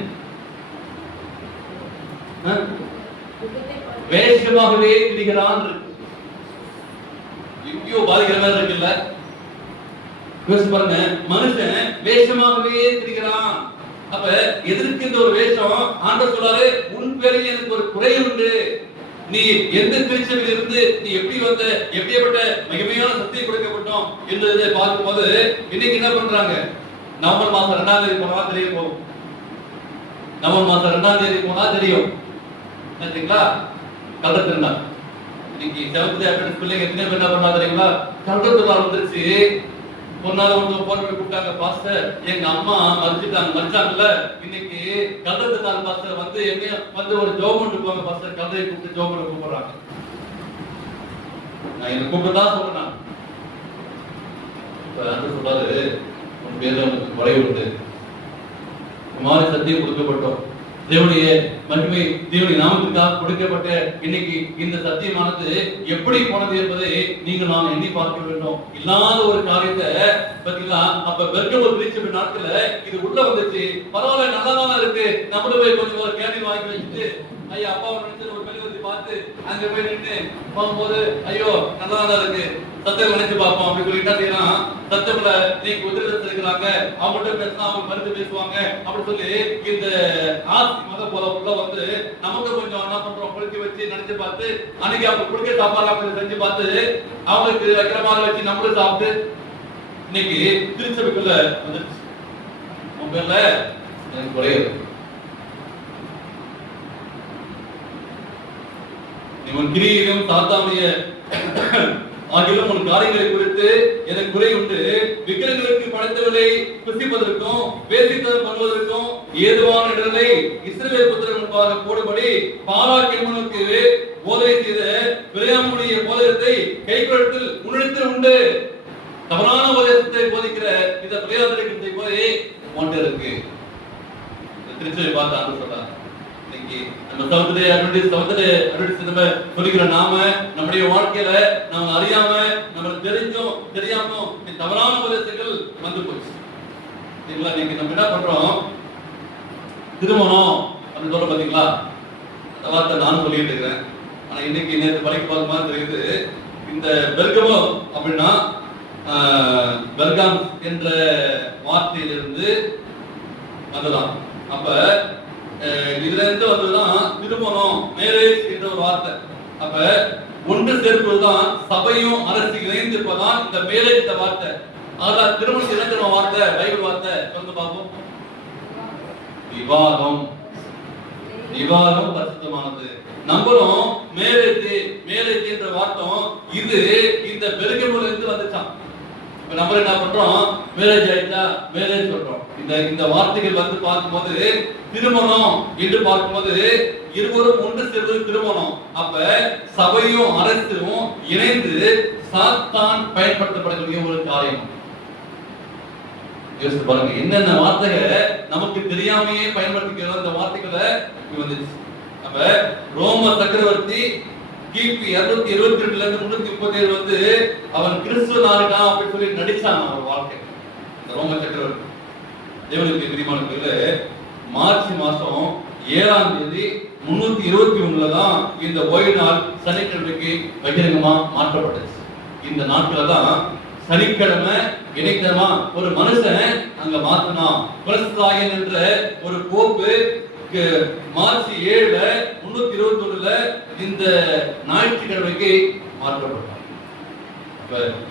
வேஷமாகவே திரிகிறான் இருக்கு. எங்கேயோ பாதிக்கிற மாதிரி இருக்குல்ல, யோசிச்சு பாருங்க, மனுஷன் வேஷமாகவே திரிகிறான். அப்ப எதற்கு இந்த ஒரு வேஷம்? ஆண்டவர் சொல்றாரு, உன் பேரில் எனக்கு ஒரு குறை உண்டு. நீ எந்த திருச்சபையில் இருந்து நீ எப்படி வந்த, எப்படிப்பட்ட மகிமையான சத்தியம் கொடுக்கப்பட்டோம் என்றதை பார்க்கும்போது இன்னைக்கு என்ன பண்றாங்க, நவம்பர் மாசம் 2ஆம் தேதி போனா தெரியும், நவம்பர் மாசம் 2ஆம் தேதி போனா தெரியும், சரிங்களா, கலந்துருந்தா. இன்னைக்கு 7th அட்டெண்டன்ஸ் பிள்ளைங்க எத்தனை பேர் என்ன பண்ணா தெரியுங்களா, கலந்துருந்தா வந்துருச்சு. பொன்னால ஒன்று போன் பண்ணி கூப்பிட்டாங்க, பாஸ்டர் எங்க அம்மா மறிச்சாங்கல்ல, இன்னைக்கு கலந்து நாள் பாஸ்டர் வந்து என்ன வந்து ஒரு ஜோபன் இருப்பாங்க பாஸ்டர், கலந்தை கூப்பிட்டு ஜோபன் கூப்பிடுறாங்க. நான் என்ன கூப்பிட்டுதான் சொல்றேன். சொல்றாரு, உன் பேர்ல உனக்கு குறை உண்டு, குமாரி சத்தியம் கொடுக்கப்பட்டோம், தேவனுடைய மகிமை தேவனுடைய நாமத்திற்காக கொடுக்கப்பட்ட இன்னைக்கு இந்த சத்தியமானது எப்படி போனது என்பதை நீங்கள் நான் எண்ணி பார்க்க வேண்டும். இல்லாத ஒரு காரியத்தை பார்த்தீங்களா, அப்ப வெர்கம திருச்சபை நாட்கள்ல இது உள்ள வந்துச்சு. பரவாயில்ல, நல்லாதான் இருக்கு, நம்மளும் போய் கொஞ்சம் ஒரு கேண்டீன் வாங்கி வச்சுட்டு ஐயா அப்பாவை நினைச்சு ஒரு மெழுகுவர்த்தி பார்த்து அங்க போய் நின்று போகும்போது ஐயோ நல்லாதான் இருக்கு, சத்தம் நினைச்சு பார்ப்போம் அப்படி சொல்லி என்ன செய்யலாம், சத்தம்ல நீங்க உதிரத்தை இருக்கிறாங்க, அவங்கள்ட்ட பேசினா அவங்க மருந்து பேசுவாங்க அப்படி சொல்லி இந்த ஆஸ்தி மத போல உள்ள வந்து நமக்கு கொஞ்சம் என்ன பண்றோம், குளிக்க வச்சு நினைச்சு பார்த்து அன்னைக்கு அவங்க குளிக்க சாப்பாடு செஞ்சு பார்த்து அவங்களுக்கு வைக்கிற மாதிரி வச்சு நம்மளும் சாப்பிட்டு இன்னைக்கு திருச்சபைக்குள்ள வந்துருச்சு. உங்க பேர்ல எனக்கு குறையாது, நீ உன் கிரியிலும் சாத்தானுடைய ஆகிலும் உன் காரியங்களை குறித்து எனக்கு குறை உண்டு. விக்கிரங்களுக்கு படைத்தவர்களை புசிப்பதற்கும் வேசித்தனம் பண்ணுவதற்கும் ஏதுவான இடங்களை இஸ்ரவேல் புத்திரர் முன்பாக போடும்படி பாராக்கியமனுக்கு போதனை செய்த பிலேயாமுடைய போதகத்தை கைக்குழத்தில் உன்னிடத்தில் உண்டு. தவறான உபதேசத்தை போதிக்கிற இந்த பிலேயாமுடைய போதே உன்கிட்ட இருக்கு. திருச்சியை பார்த்து ஆண்டு சொல்றாங்க. இன்னைக்கு நம்ம சொல்லிக்கிற நாம நம்முடைய வாழ்க்கையில நம்ம அறியாம நம்ம தெரிஞ்சும் தெரியாம தவறான உபதேசங்கள் வந்து போச்சு. சரிங்களா? இன்னைக்கு நம்ம என்ன பண்றோம்? திருமணம் அப்படின்னு சொல்ல பாத்தீங்களா? அந்த வார்த்தை நானும் சொல்லிட்டு இருக்கிறேன். ஆனா இன்னைக்கு நேற்று படைக்கு பார்க்கும் மாதிரி தெரியுது. இந்த பெர்கமோ அப்படின்னா பெர்காம் என்ற வார்த்தையிலிருந்து வந்ததான். அப்ப இதுல இருந்து வந்ததுதான் திருமணம், மேரேஜ் என்ற ஒரு வார்த்தை. அப்ப ஒன்று சேர்ப்பதுதான் சபையும் அரசு இணைந்திருப்பதான் இந்த மேரேஜ் என்ற வார்த்தை. அதான் திருமணம் என்ன வார்த்தை? பைபிள் வார்த்தை சொல்லுங்க பார்ப்போம். விவாகம். விவாகம் பரிசுத்தமானது. நம்மளும் மேரேஜ் என்ற வார்த்தை இது இந்த பெருகமுல இருந்து வந்துச்சான். இப்ப நம்ம என்ன பண்றோம்? மேரேஜ் ஆயிட்டா மேரேஜ் சொல்றோம். இந்த வார்த்தைகள் வந்து பார்க்கும்போது திருமணம் என்று பார்க்கும்போது இருவரும் ஒன்று சேர்வது திருமணம். அப்ப சபையும் அரசும் இணைந்து சாத்தான் பயன்படுத்தப்படக்கூடிய ஒரு காரியம். யோசிச்சு பாருங்க, என்னென்ன வார்த்தைகளை நமக்கு தெரியாமையே பயன்படுத்திக்கிறோம். இந்த வார்த்தைகளை வந்துச்சு. அப்ப ரோம சக்கரவர்த்தி கிபி 222 இருந்து 337 வந்து அவன் கிறிஸ்துவனா இருக்கான் அப்படின்னு சொல்லி நடிச்சான் அவன் வாழ்க்கை. இந்த ரோம சக்கரவர்த்தி தேவனுக்கு பிரியமானவர்களே, மார்ச் மாசம் 7ஆம் தேதி 321 தான் இந்த ஓய்வு நாள் சனிக்கிழமைக்கு பகிரங்கமா மாற்றப்பட்டுச்சு. இந்த நாட்கள தான் சனிக்கிழமை இணைக்கிழமா ஒரு மனுஷன் அங்க மாத்தினான். பிரஸ்தாயன் என்ற ஒரு போப்பு மார்ச் 7 321 இந்த ஞாயிற்றுக்கிழமைக்கு மாற்றப்பட்டார்.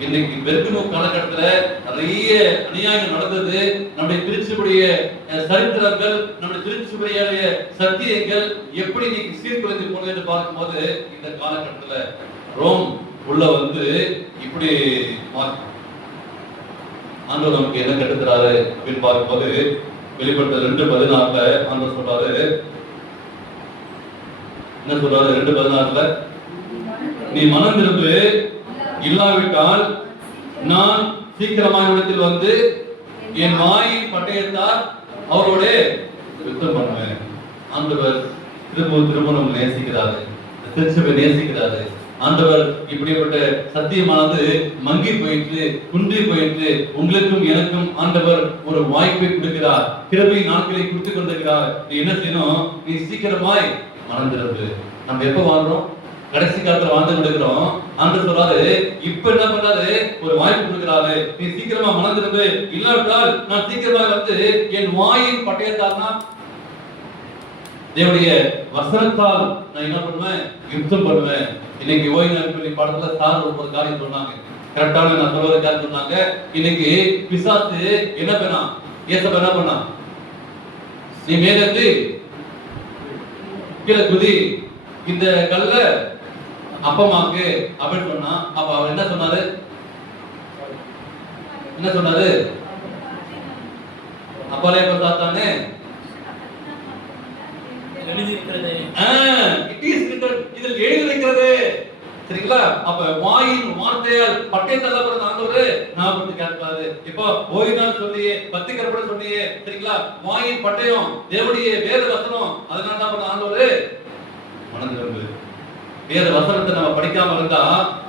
இன்னைக்கு பெருக்குமோ காலகட்டத்தில் நிறைய அநியாயம் நடந்தது. நம்முடைய திருச்சியுடைய சரித்திரங்கள், நம்முடைய திருச்சியுடைய சத்தியங்கள் எப்படி இன்னைக்கு சீர்குலைந்து போனது என்று பார்க்கும்போது இந்த காலகட்டத்தில் ரோம் உள்ள வந்து இப்படி ஆண்டவர் நமக்கு என்ன கட்டுக்கிறாரு அப்படின்னு பார்க்கும்போது வெளிப்படுத்த 2:14 ஆண்டவர் சொல்றாரு. என்ன சொல்றாரு? 2:14 நீ மனம் திரும்பு, இல்லாவிட்டால் நான் சீக்கிரமாக இடத்தில் வந்து என் வாயின் பட்டயத்தால் அவரோட யுத்தம் பண்ணுவேன். ஆண்டவர் திருமணம் நேசிக்கிறாரு, திருச்சபை நேசிக்கிறாரு. ஆண்டவர் இப்படிப்பட்ட சத்தியமானது மங்கி போயிட்டு குன்றி போயிட்டு உங்களுக்கும் எனக்கும் ஆண்டவர் ஒரு வாய்ப்பை கொடுக்கிறார். கிருபை நாட்களை கொடுத்துக் கொண்டிருக்கிறார். நீ என்ன செய்யணும்? நீ சீக்கிரமாய் மறந்துடுறது. நம்ம எப்ப வாழ்றோம்? கடைசி காலத்துல வாழ்ந்து கொடுக்கிறோம். ஆண்டவர் சொல்றாரு, இப்ப என்ன பண்றாரு? ஒரு வாய்ப்பு கொடுக்கிறாரு. நீ சீக்கிரமா மறந்துடுறது. இல்லாவிட்டால் நான் சீக்கிரமாக வந்து என் வாயின் பட்டயத்தால்னா தேவனுடைய வசனத்தால் நான் என்ன பண்ணுவேன்? யுத்தம் பண்ணுவேன். இன்னைக்கு ஓய்வு படத்துல சார் ஒரு காரியம் சொன்னாங்க. கரெக்டான நான் சொல்ற காரியம் சொன்னாங்க. இன்னைக்கு பிசாசு என்ன பண்ணா? ஏசப்ப என்ன பண்ணா? நீ மேலிருந்து கீழே குதி, இந்த கல்ல அப்பமாக்கு அப்படின்னு சொன்னா. அப்ப அவர் என்ன சொன்னாரு? என்ன சொன்னாரு? அப்பாலே பார்த்தானே இதில் எழுதியிருக்கிறது. சரிங்களா? அப்ப வாயின் வார்த்தையால் பட்டயத்தால் ஆண்டவர் ஞாபகத்தை கேட்பாரு. இப்போ ஓய்நாள் சொல்லியே பத்திகரப்பட சொல்லியே, சரிங்களா? வாயின் பட்டயம் தேவனுடைய வேத வசனம். அதனால தான் ஆண்டவர் மனதிலிருந்து வேத வசனத்தை நம்ம படிக்காம இருந்தா,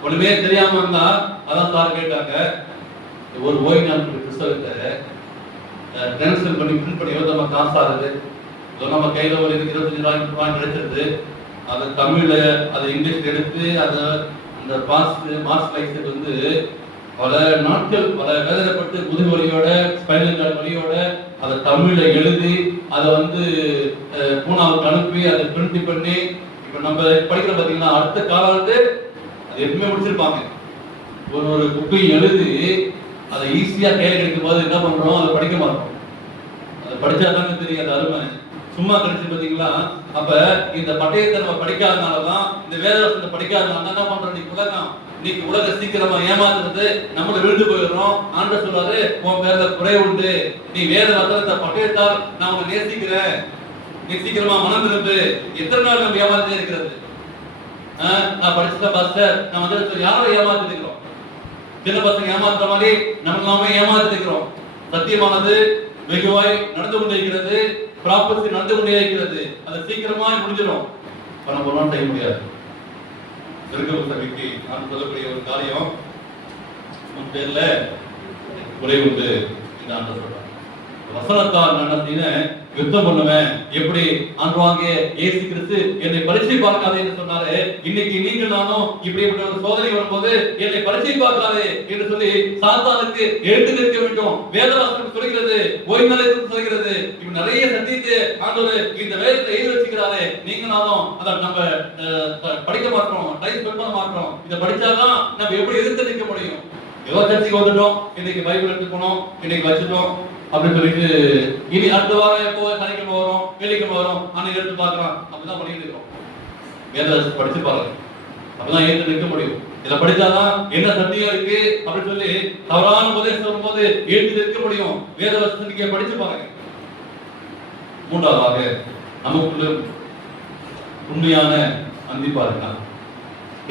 ஒண்ணுமே தெரியாம இருந்தா, அதான் சார் கேட்டாங்க, ஒரு ஓய்நாள் புத்தகத்தை டிரான்ஸ்லேட் பண்ணி பிரிண்ட் பண்ணி நம்ம காசாகுது. நம்ம கையில ஒரு 25 ரூபாய் கிடைச்சிருது. அது தமிழ்ல அதை இங்கிலீஷ் எடுத்து அதை அந்த மார்க்ஸ் லைசன்ஸ் வந்து பல நாட்கள் பல வேதனைப்பட்டு முதுகு வலியோட ஸ்பைனல் கார்டு வலியோட அதை தமிழ்ல எழுதி அதை வந்து பூனாவுக்கு அனுப்பி அதை பிரிண்ட் பண்ணி இப்ப நம்ம படிக்கிற பாத்தீங்கன்னா அடுத்த காலத்து அது எப்பவுமே முடிச்சிருப்பாங்க. ஒரு புக்கை எழுதி அதை ஈஸியா கையில கிடைக்கும் போது என்ன பண்றோம்? அதை படிக்க மாட்டோம். அதை படிச்சாதாங்க தெரியும் அது அருமை. சும்மா கிடைச்சு பாத்தீங்களா? அப்ப இந்த பட்டயத்தை நம்ம படிக்காதனாலதான், இந்த வேதவசனத்தை படிக்காதனால என்ன பண்றோம்? இன்னைக்கு உலக சீக்கிரமா ஏமாத்துறது, நம்மள விழுந்து போயிடுறோம். ஆண்டவர் சொல்றாரு, உன் பேர்ல குறை உண்டு, நீ வேத வசனத்தை பட்டயத்தால் நான் உன்னை நேசிக்கிறேன், நீ சீக்கிரமா மனம் திரும்பு. எத்தனை நாள் நம்ம ஏமாத்திட்டே இருக்கிறது? நான் படிச்சுட்ட பாஸ்டர், நான் வந்து யாரை ஏமாத்திட்டு இருக்கிறோம்? சின்ன பசங்க ஏமாத்துற மாதிரி நம்ம நாம ஏமாத்திட்டு இருக்கிறோம். சத்தியமானது வெகுவாய் நடந்து கொண்டே இருக்கிறது, ப்ராப்பர்ட்டி நடந்து கொண்டே இருக்கிறது. அது சீக்கிரமா முடிஞ்சிடும். பணம் போலாம் செய்ய முடியாது. சபைக்கு நான் சொல்லக்கூடிய ஒரு காரியம், உன் பேர்ல குறை உண்டு என்று ஆண்டவர் சொல்றார். வசனத்தால் நான் யுத்தம் பண்ணுவேன். எப்படி ஆண்டவராகிய இயேசு கிறிஸ்து என்னை பரீட்சை பார்க்காதே என்று சொன்னாரு, இன்னைக்கு நீங்கள் நானும் இப்படிப்பட்ட ஒரு சோதனை வரும்போது என்னை பரீட்சை பார்க்காதே என்று சொல்லி சாத்தானுக்கு எழுந்து நிற்க வேண்டும். வேதவாசனம் சொல்கிறது, ஓய்மலைக்கு சொல்கிறது. இப்ப நிறைய சத்தியத்தை ஆண்டவர் இந்த வேதத்தை எழுதி வச்சுக்கிறாரு. நீங்க நானும் அதை நம்ம படிக்க மாட்டோம், டைம் ஸ்பெண்ட் பண்ண மாட்டோம். இதை படிச்சாதான் நம்ம எப்படி எதிர்த்து நிற்க முடியும்? ஏதோ சர்ச்சைக்கு வந்துட்டோம், இன்னைக்கு பைபிள் எடுத்துக்கணும், இன்னைக்கு வச்சுட்டோம் அப்படின்னு சொல்லிட்டு இனி அடுத்த வாரம் எப்போ சனிக்கிழமை வரும், வெள்ளிக்கிழமை வரும், அன்னைக்கு எடுத்து பார்க்கலாம். அப்படிதான் பண்ணிட்டு இருக்கோம். வேத படிச்சு பாருங்க, அப்பதான் ஏற்று நிற்க முடியும். இதை படிச்சாதான் என்ன சத்தியம் இருக்கு அப்படின்னு சொல்லி தவறான உபதேசம் வரும்போது ஏற்று நிற்க முடியும். வேத வசனத்தை படிச்சு பாருங்க. மூன்றாவதாக நமக்குள்ள உண்மையான அன்பிப்பா இருக்காங்க.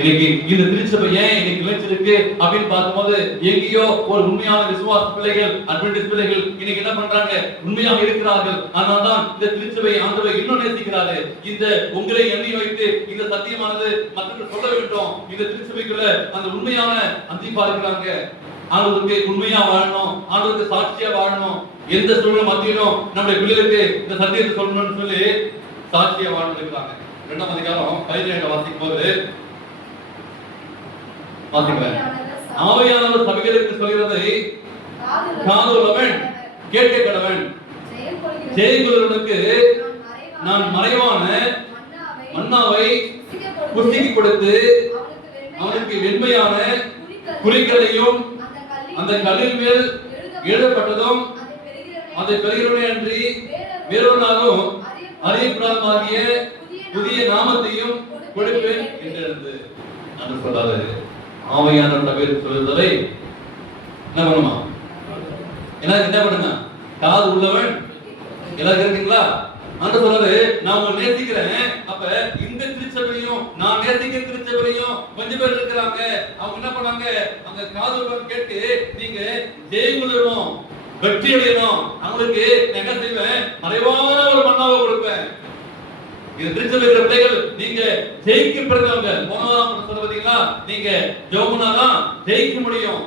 இன்னைக்கு இந்த திருச்சபை ஏன் இன்னைக்கு நிலைச்சிருக்கு அப்படின்னு பார்க்கும்போது, எங்கேயோ ஒரு உண்மையான விசுவாச பிள்ளைகள், அட்வென்டிஸ்ட் பிள்ளைகள் இன்னைக்கு என்ன பண்றாங்க? உண்மையாக இருக்கிறார்கள். அதனால்தான் இந்த திருச்சபை ஆண்டவர் இன்னும் நேசிக்கிறாரு. இந்த உங்களை எண்ணி வைத்து இந்த சத்தியமானது மற்றவர்கள் சொல்ல வேண்டும். இந்த திருச்சபைக்குள்ள அந்த உண்மையான அன்பிப்பா இருக்கிறாங்க. ஆண்டவருக்கு உண்மையா வாழணும், ஆண்டவருக்கு சாட்சியா வாழணும். எந்த சூழல் மத்தியிலும் நம்முடைய பிள்ளைகளுக்கு இந்த சத்தியத்தை சொல்லணும்னு சொல்லி சாட்சியா வாழ்ந்து இருக்கிறாங்க. 2ஆம் அதிகாரம் 17 வாசிக்கும் போது ஆவியானவர் சபைகளுக்கு சொல்கிறதை காதுள்ளவன் கேட்க கடவன். ஜெயங்குலவனுக்கு நான் மறைவான மன்னாவை புசிக்கு கொடுத்து அவனுக்கு வெண்மையான குறிக்களையும் அந்த கல்லின் மேல் எழுதப்பட்டதும் அதை பெறுகிறவனே அன்றி வேறொருநாளும் அறியப்படாதமாகிய புதிய நாமத்தையும் கொடுப்பேன் என்று நான் சொல்லாது. ஆவையான பேர் சொல்லுவதை என்ன பண்ணுமா? என்ன பண்ணுங்க? காது உள்ளவன் எல்லாரும் இருக்கீங்களா? அந்த சொல்றது, நான் உங்களை நேசிக்கிறேன். அப்ப இந்த திருச்சபையும் நான் நேசிக்கிற திருச்சபையும் கொஞ்சம் பேர் இருக்கிறாங்க. அவங்க என்ன பண்ணாங்க? அவங்க காது உள்ளவன் கேட்டு நீங்க ஜெயங்குலனும் வெற்றி அடையணும். அவங்களுக்கு என்ன செய்வேன்? மறைவான ஒரு மன்னாவை கொடுப்பேன். இது திருச்சபை பிள்ளைகள், நீங்க ஜெயிக்க பிறந்தவங்க. போனவாரம் சொல்ல பாத்தீங்களா? நீங்க ஜெபம்னாதான் ஜெயிக்க முடியும்.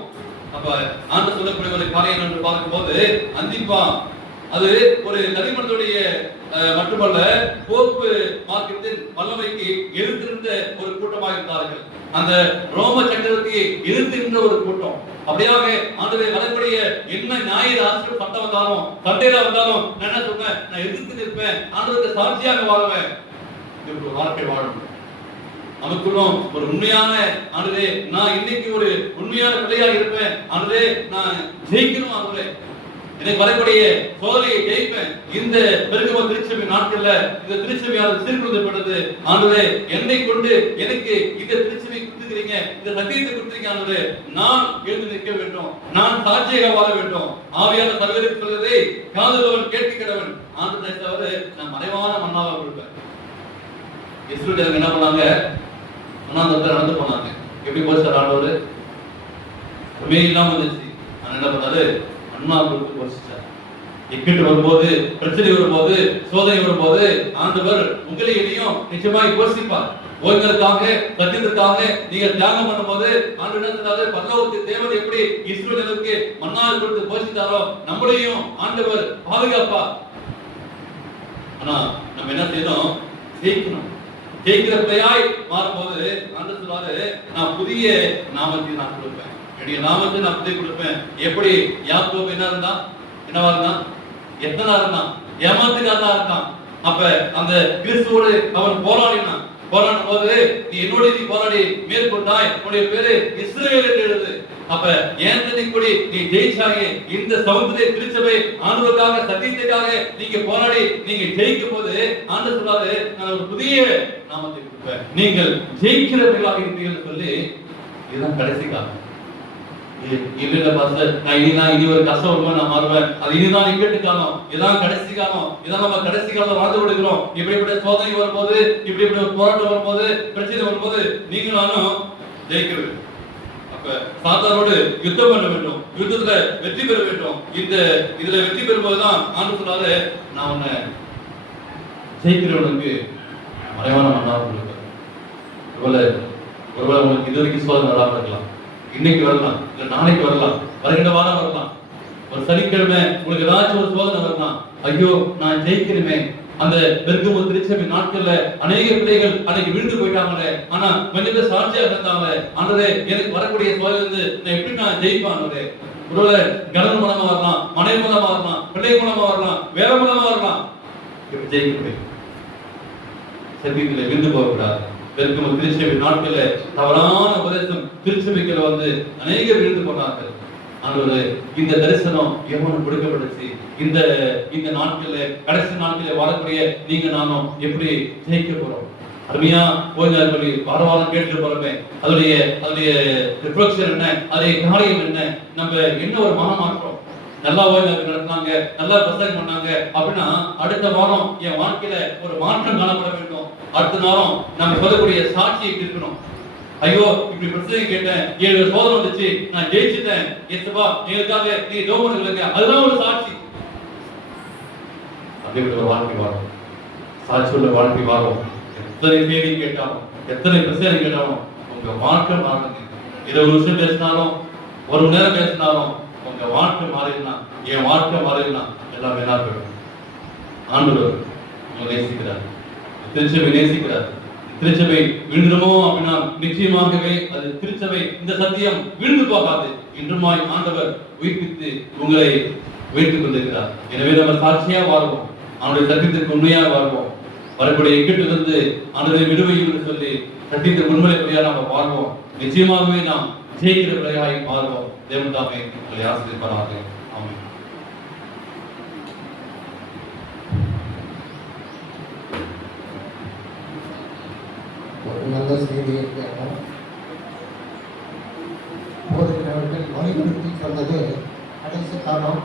அப்ப ஆண்டு சொல்லக்கூடிய ஒரு காரியம் என்று பார்க்கும்போது, அந்திப்பா அது ஒரு தனிமனிதனுடைய மட்டுமல்ல, போப்பு மார்க்கத்தின் வல்லமைக்கு எழுந்திருந்த ஒரு கூட்டமாக இருந்தார்கள். அந்த ரோம சக்கரத்துக்கு எழுந்திருந்த ஒரு கூட்டம். அப்படியாக ஆண்டவரை வரக்கூடிய என்ன ஞாயிறு ஆசிரியர் சட்டம் வந்தாலும் சண்டையில வந்தாலும் நான் என்ன சொல்றேன்? நான் எதிர்த்து நிற்பேன், ஆண்டவருக்கு சாட்சியாக வாழுவேன். ஒரு வாழ்க்கை வாழணும். நமக்குள்ளும் ஒரு உண்மையான ஆண்டவரே, நான் இன்னைக்கு ஒரு உண்மையான பிள்ளையாக இருப்பேன். ஆண்டவரே, நான் ஜெயிக்கணும். ஆண்டவரே, எனக்கு வரக்கூடிய சோதனையை ஜெயிப்பேன். இந்த பெருகம திருச்சபை நாட்கள்ல இந்த திருச்சபையால் சீர்குலைக்கப்பட்டது. ஆண்டவரே, என்னை கொண்டு எனக்கு இந்த திருச்சபை கொடுத்துக்கிறீங்க, இந்த சத்தியத்தை கொடுத்துருக்கீங்க. ஆண்டவரே, நான் எழுந்து நிற்க வேண்டும், நான் சாட்சியாக வாழ வேண்டும். ஆவியான சர்வருக்கு சொல்வதை காதுள்ளவன் கேட்கிறவன். ஆண்டவரை தவிர நான் மறைவான மன்னாவை கொடுப்பேன். இஸ்ரவேலர் என்ன பண்ணாங்க? மன்னாந்தத்தை நடந்து போனாங்க. எப்படி போச்சு ஆண்டவர்? உண்மையே இல்லாம வந்துச்சு. ஆனா என்ன பண்ணாரு? அண்ணா கொடுத்து போச்சுட்டார். இக்கட்டு வரும்போது, பிரச்சனை வரும்போது, சோதனை வரும்போது ஆண்டவர் உங்களை இனியும் நிச்சயமாய் போஷிப்பார். ஓய்வதற்காக, சத்தியத்திற்காக நீங்க தியாகம் பண்ணும்போது ஆண்டவர் என்ன சொன்னாரு? பரலோகத்தின் தேவன் எப்படி இஸ்ரவேலருக்கு மன்னாவை கொடுத்து போஷித்தாரோ நம்மளையும் ஆண்டவர் பாதுகாப்பார். ஆனா நம்ம என்ன செய்யணும்? ஜெயிக்கணும். ஜெயிக்கிற பிள்ளையாய் மாறும்போது ஆண்டவர் சொல்றாரு, நான் புதிய நாமத்தை நான் கொடுப்பேன், என்னுடைய நாமத்தை நான் புதிய கொடுப்பேன். எப்படி யாக்கோபு என்ன இருந்தான்? என்னவா இருந்தான்? எத்தனா இருந்தான்? ஏமாத்துக்காரனா இருந்தான். அப்ப அந்த கிறிஸ்துவோடு அவன் போராடினான். போராடும் போது, நீ என்னோட நீ போராடி மேற்கொண்டாய், உன்னுடைய பேரு இஸ்ரவேல் என்று எழுது. அப்ப ஏன் கூடி நீ ஜெயிச்சாங்க இந்த சமுத்திர திருச்சபை ஆண்டவருக்காக சத்தியத்துக்காக நீங்க போராடி நீங்க ஜெயிக்கும் போது ஆண்டவர் சொல்றாரு நான் ஒரு புதிய நாமத்தை கொடுப்பேன், நீங்கள் ஜெயிக்கிறவர்களாக இருப்பீர்கள் சொல்லி. இதுதான் கடைசி காலம். இல்ல பாஸ்டர் நான் இனி ஒரு கஷ்டம் வருமா நான் மாறுவேன், அது இனிதான் இக்கட்டு காலம், இதான் கடைசி காலம், இதான் நம்ம கடைசி காலம் வாழ்ந்து விடுகிறோம். இப்படிப்பட்ட சோதனை வரும்போது, இப்படிப்பட்ட போராட்டம் வரும்போது, பிரச்சனை வரும்போது நீங்க நானும் ஜெயிக்கிறேன். அப்ப சாத்தானோடு யுத்தம் பண்ண வேண்டும், யுத்தத்துல வெற்றி பெற வேண்டும். இதுல வெற்றி பெறும்போதுதான் ஆண்டு சொன்னாரு நான் உன்னை ஜெயிக்கிறவனுக்கு மறைவான மன்னாக கொடுப்பேன். ஒருவேளை உங்களுக்கு இது வரைக்கும் சோதனை வராம இருக்கலாம், இன்னைக்கு வரலாம், இல்ல நாளைக்கு வரலாம், வருகின்ற வாரம் வரலாம், ஒரு சனிக்கிழமை உங்களுக்கு ஏதாச்சும் ஒரு சோதனை வரலாம். ஐயோ நான் ஜெயிக்கிறேமே. அந்த பெருக்கும திருச்சபை நாட்கள்ல அநேக பிள்ளைகள் அன்னைக்கு விழுந்து போயிட்டாங்களே, ஆனா கொஞ்சம் பேர் சாட்சியாக இருந்தாங்க. ஆண்டவரே எனக்கு வரக்கூடிய சோதனை இருந்து நான் எப்படி நான் ஜெயிப்பேன்? ஒருவேளை கணவன் மூலமா வரலாம், மனைவி மூலமா வரலாம், பிள்ளை மூலமா வரலாம், வேற மூலமா வரலாம். எப்படி ஜெயிக்கிறேன்? சத்தியத்துல விழுந்து போகக்கூடாது. பெருக்கும் திருச்சபை நாட்கள்ல தவறான உபதேசம் திருச்சபைக்குள்ள வந்து அநேகர் விழுந்து போனார்கள். ஆண்டவரே இந்த தரிசனம் எவனுக்கு கொடுக்கப்பட்டுச்சு? இந்த நாட்கள்ல கடைசி நாட்கள்ல வாழக்கூடிய நீங்க நானும் எப்படி ஜெயிக்க போறோம்? அருமையா போயினார் சொல்லி வாரம் கேட்டு போறோமே, அதோடைய ரிஃப்ளெக்ஷன் என்ன, அதோடைய காரியம் என்ன, நம்ம என்ன ஒரு மனமாற்றம். நல்லா ஓய்வு நடத்தினாங்க, நல்லா பிரசங்கம் பண்ணாங்க அப்படின்னா அடுத்த வாரம் என் வாழ்க்கையில ஒரு மாற்றம் காணப்பட வேண்டும். அடுத்த வாரம் நம்ம சொல்லக்கூடிய சாட்சியை இருக்கணும். ஐயோ இப்படி பிரச்சனை கேட்டேன், 7 சோதனை வந்துச்சு, நான் ஜெயிச்சுட்டேன், ஏசப்பா எங்களுக்காக நீ ஜெபம் பண்ணுங்க, அதுதான் ஒரு சாட்சி. அப்படிப்பட்ட ஒரு வாழ்க்கை வாழும், சாட்சி உள்ள வாழ்க்கை வாழும். எத்தனை செய்தி கேட்டாலும், எத்தனை பிரச்சனை கேட்டாலும் உங்க வாழ்க்கை மாறுங்க. 20 நிமிஷம் பேசினாலும், 1 மணி நேரம் பேசினாலும் உங்க வாழ்க்கை மாறினா, என் வாழ்க்கை மாறினா எல்லாம் வேணா போயிடும். ஆண்டவர் உங்களை நேசிக்கிறார், திருச்சபை நேசிக்கிறார். திருச்சபை விழுந்துருமோ அப்படின்னா நிச்சயமாகவே அது திருச்சபை இந்த சத்தியம் விழுந்து போகாது. இன்றுமாய் ஆண்டவர் உயிர்ப்பித்து உங்களை வைத்துக் கொண்டிருக்கிறார். எனவே நம்ம சாட்சியா வாழ்வோம், அவனுடைய சத்தியத்திற்கு உண்மையாக வாழ்வோம். வரக்கூடிய இக்கட்டிலிருந்து ஆண்டவரை விடுவை என்று சொல்லி சத்தியத்திற்கு உண்மையாக நாம வாழ்வோம். நிச்சயமாகவே நாம் ஜெயிக்கிற பிள்ளையாய் மாறுவோம். தேவன் தாமே உங்களை ஆசீர்வதிப்பாராக. ஆமென். நல்ல செய்தியை கேட்டோம். போதுகிறவர்கள் வலியுறுத்தி சொன்னது கடைசி காலம்,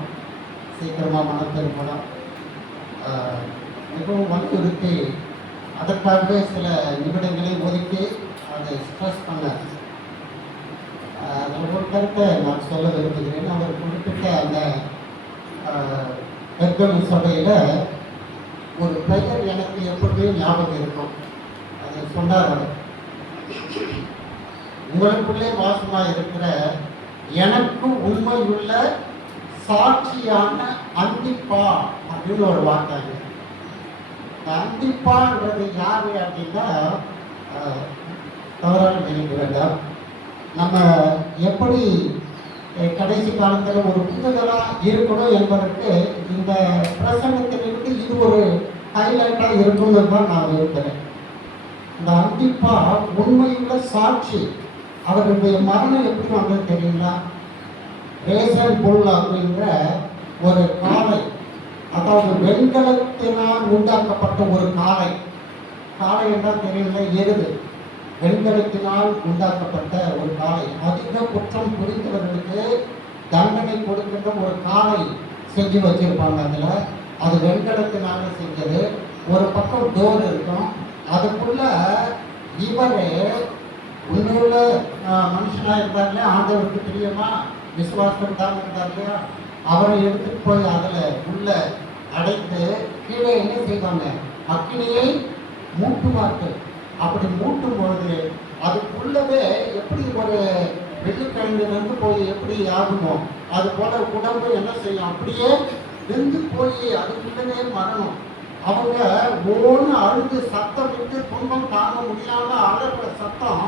சீக்கிரமாக மனத்திருமணம் மிகவும் வலியுறுத்தி அதற்காகவே சில நிமிடங்களை ஒதுக்கி அதை ஸ்ட்ரெஸ் பண்ணார். அதில் ஒரு கருத்தை நான் சொல்ல விரும்புகிறேன். அவர் குறிப்பிட்ட அந்த பெர்கமு சபையில் ஒரு பெயர் எனக்கு எப்பொழுதுமே ஞாபகம் இருக்கும். அதை சொன்னார் அவர், உங்களுக்குள்ளே வாசமாக இருக்கிற எனக்கு உண்மையுள்ள சாட்சியான அந்திப்பா அப்படின்னு ஒரு வார்த்தை. இந்த அந்திப்பான்றது யாரு அப்படின்னா, தவறாக நினைக்க வேண்டாம், நம்ம எப்படி கடைசி காலத்தில் ஒரு புதுதலாக இருக்கணும் என்பதற்கு இந்த பிரசங்கத்திலிருந்து இது ஒரு ஹைலைட்டாக இருக்கும்னு தான் நான் விரும்புகிறேன். இந்த அந்திப்பா உண்மையுள்ள சாட்சி. அவருடைய மரணம் எப்படி வந்தது தெரியுங்களா? ரேசன் புல் அப்படிங்கிற ஒரு காளை, அதாவது வெண்கலத்தினால் உண்டாக்கப்பட்ட ஒரு காளை. காளை என்றால் தெரியல, எருது. வெண்கலத்தினால் உண்டாக்கப்பட்ட ஒரு காளை. அதிக குற்றம் புரிந்தவர்களுக்கு தண்டனை கொடுக்கின்ற ஒரு காளை செஞ்சு வச்சிருப்பாங்க. அதில் அது வெண்கலத்தினால செஞ்சது. ஒரு பக்கம் டோர் இருக்கும், அதுக்குள்ள இவர் உண்மையுள்ள மனுஷனாக இருந்தாங்க, ஆண்டவருக்கு பிரியமா விசுவாசம் தான் இருந்தார் இல்லையா, அவரை எடுத்துட்டு போய் அதில் உள்ள அடைத்து கீழே என்ன செய்வாங்க, அக்கினியை மூட்டுவார்கள். அப்படி மூட்டும் பொழுது அதுக்குள்ளவே எப்படி ஒரு வெள்ளிக்கிழங்கிலிருந்து போய் எப்படி ஆகுமோ அது போல உடம்பு என்ன செய்யும், அப்படியே வெந்து போய் அதுக்குள்ளவே மரணம். அவங்க ஒவ்வொன்று அழுது சத்தம் விட்டு துன்பம் தாங்க முடியாம அழற சத்தம்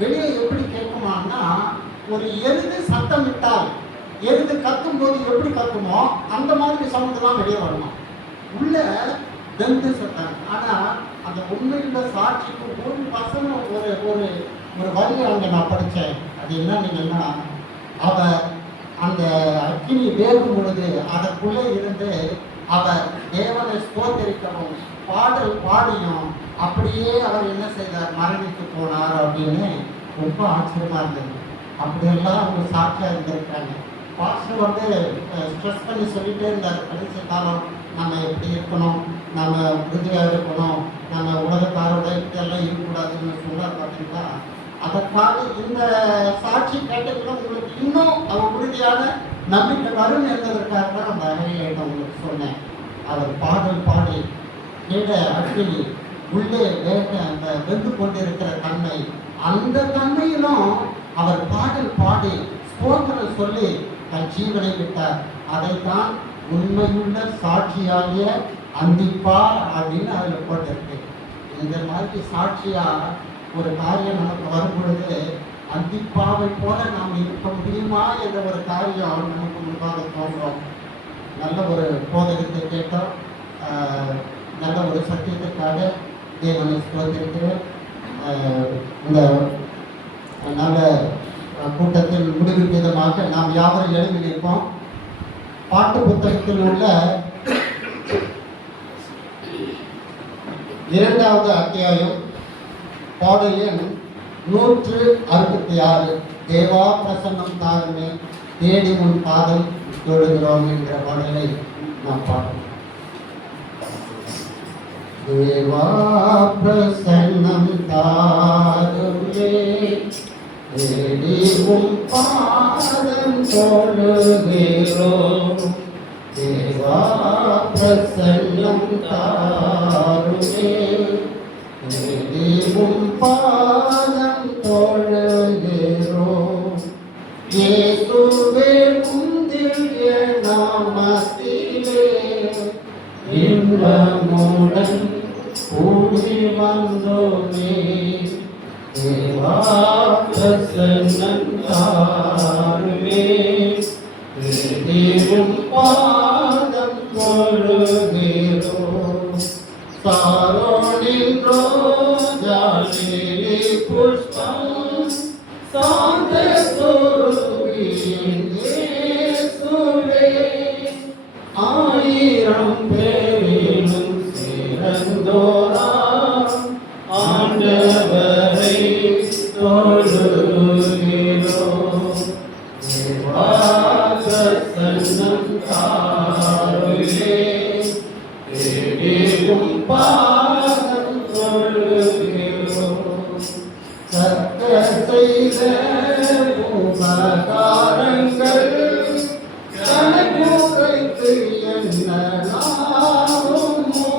வெளியே எப்படி கேட்குமான்னா, ஒரு எருது சத்தம் விட்டால் எருது கத்தும் போது எப்படி கத்துமோ அந்த மாதிரி சவுண்டு தான் வெளியே வரணும். உள்ள வெந்து சத்தம். ஆனால் அந்த உண்மையுள்ள சாட்சிக்கு ஒரு வசனம் ஒரு ஒரு ஒரு வரி அங்கே நான் படித்தேன். அது என்னன்னா, அவர் அந்த அக்கினி வேகும் பொழுது அதற்குள்ளே இருந்து அவர் தேவனை ஸ்தோத்தரிக்கவும் பாடல் பாடியும் அப்படியே அவர் என்ன செய்தார், மரணித்து போனார் அப்படின்னு ரொம்ப ஆச்சரியமா இருந்தது. அப்படியெல்லாம் அவங்க சாட்சியா இருந்திருக்காங்க. பாஸ்டர் வந்து ஸ்ட்ரெஸ் பண்ணி சொல்லிட்டே இருந்தார், கடைசி காலம் நம்ம எப்படி இருக்கணும், நம்ம உறுதியாக இருக்கணும், நம்ம உலகத்தாரோட இதெல்லாம் இருக்கக்கூடாதுன்னு சொன்னார். பார்த்தீங்களா, அதற்காக இந்த சாட்சி கேட்டதுல உங்களுக்கு இன்னும் அவர் உறுதியான நம்பிக்கை வரும் என்பதற்காக தான் அந்த ஹைலைட் உங்களுக்கு சொன்னேன். அவர் பாடல் பாடி கீழ அக்கினி உள்ளே வேக அந்த வெந்து கொண்டிருக்கிற தன்மை, அந்த தன்மையிலும் அவர் பாடல் பாடி ஸ்தோத்திரம் சொல்லி தன் ஜீவனை விட்டார். அதைத்தான் உண்மையுள்ள சாட்சியாகிய அந்திப்பா அப்படின்னு அதில் போட்டிருக்கு. இந்த மாதிரி சாட்சியா ஒரு காரியம் நமக்கு வரும் பொழுது அந்திப்பாவை போல நாம் இருக்க முடியுமா என்ற ஒரு காரியம் நமக்கு முன்பாக தோன்றும். நல்ல ஒரு போதகத்தை கேட்டோம். நல்ல ஒரு சத்தியத்திற்காக தேவனை ஸ்தோத்திரிக்கிறேன். இந்த நல்ல கூட்டத்தில் முடிவு விதமாக நாம் யாவரும் எழுதி நிற்போம். பாட்டு புத்தகத்தில் உள்ள 2வது அத்தியாயம் பாடல் எண் 166 தேவா பிரசன்னம் தாருமே தேடி உன் பாதம் தொழுகிறோம் என்ற பாடலை நாம் பாடுவோம். தேவா பிரசன்னம் தாருமே தேடி உன் பாதம் தொழுகிறோம். தேவா பிரசன்னம் தாருமே தேடி உன் பாதம் தொழுகிறோம். இயேசுவே உம் திவ்ய நாமத்திலே இன்பமுடன் கூடி வந்தோமே. தேவா பிரசன்னம் தாருமே தேடி உன் பாதம் தொழுகிறோம். சாரோனின் ரோஜாலிலி புஷ்பம் சாந்த சொரூபியின் இயேசுவே ஆயிரம் பேரிலும் சிறந்தோராம் ஆண்டவரை தொழுகிறோம். தேவா பிரசன்னம் தாருமே தேடி உம் பாதம் தொழுகிறோம். கர்த்தர் செய்த உபகாரங்கள் கணக்குரைத்து எண்ணலாகுமோ.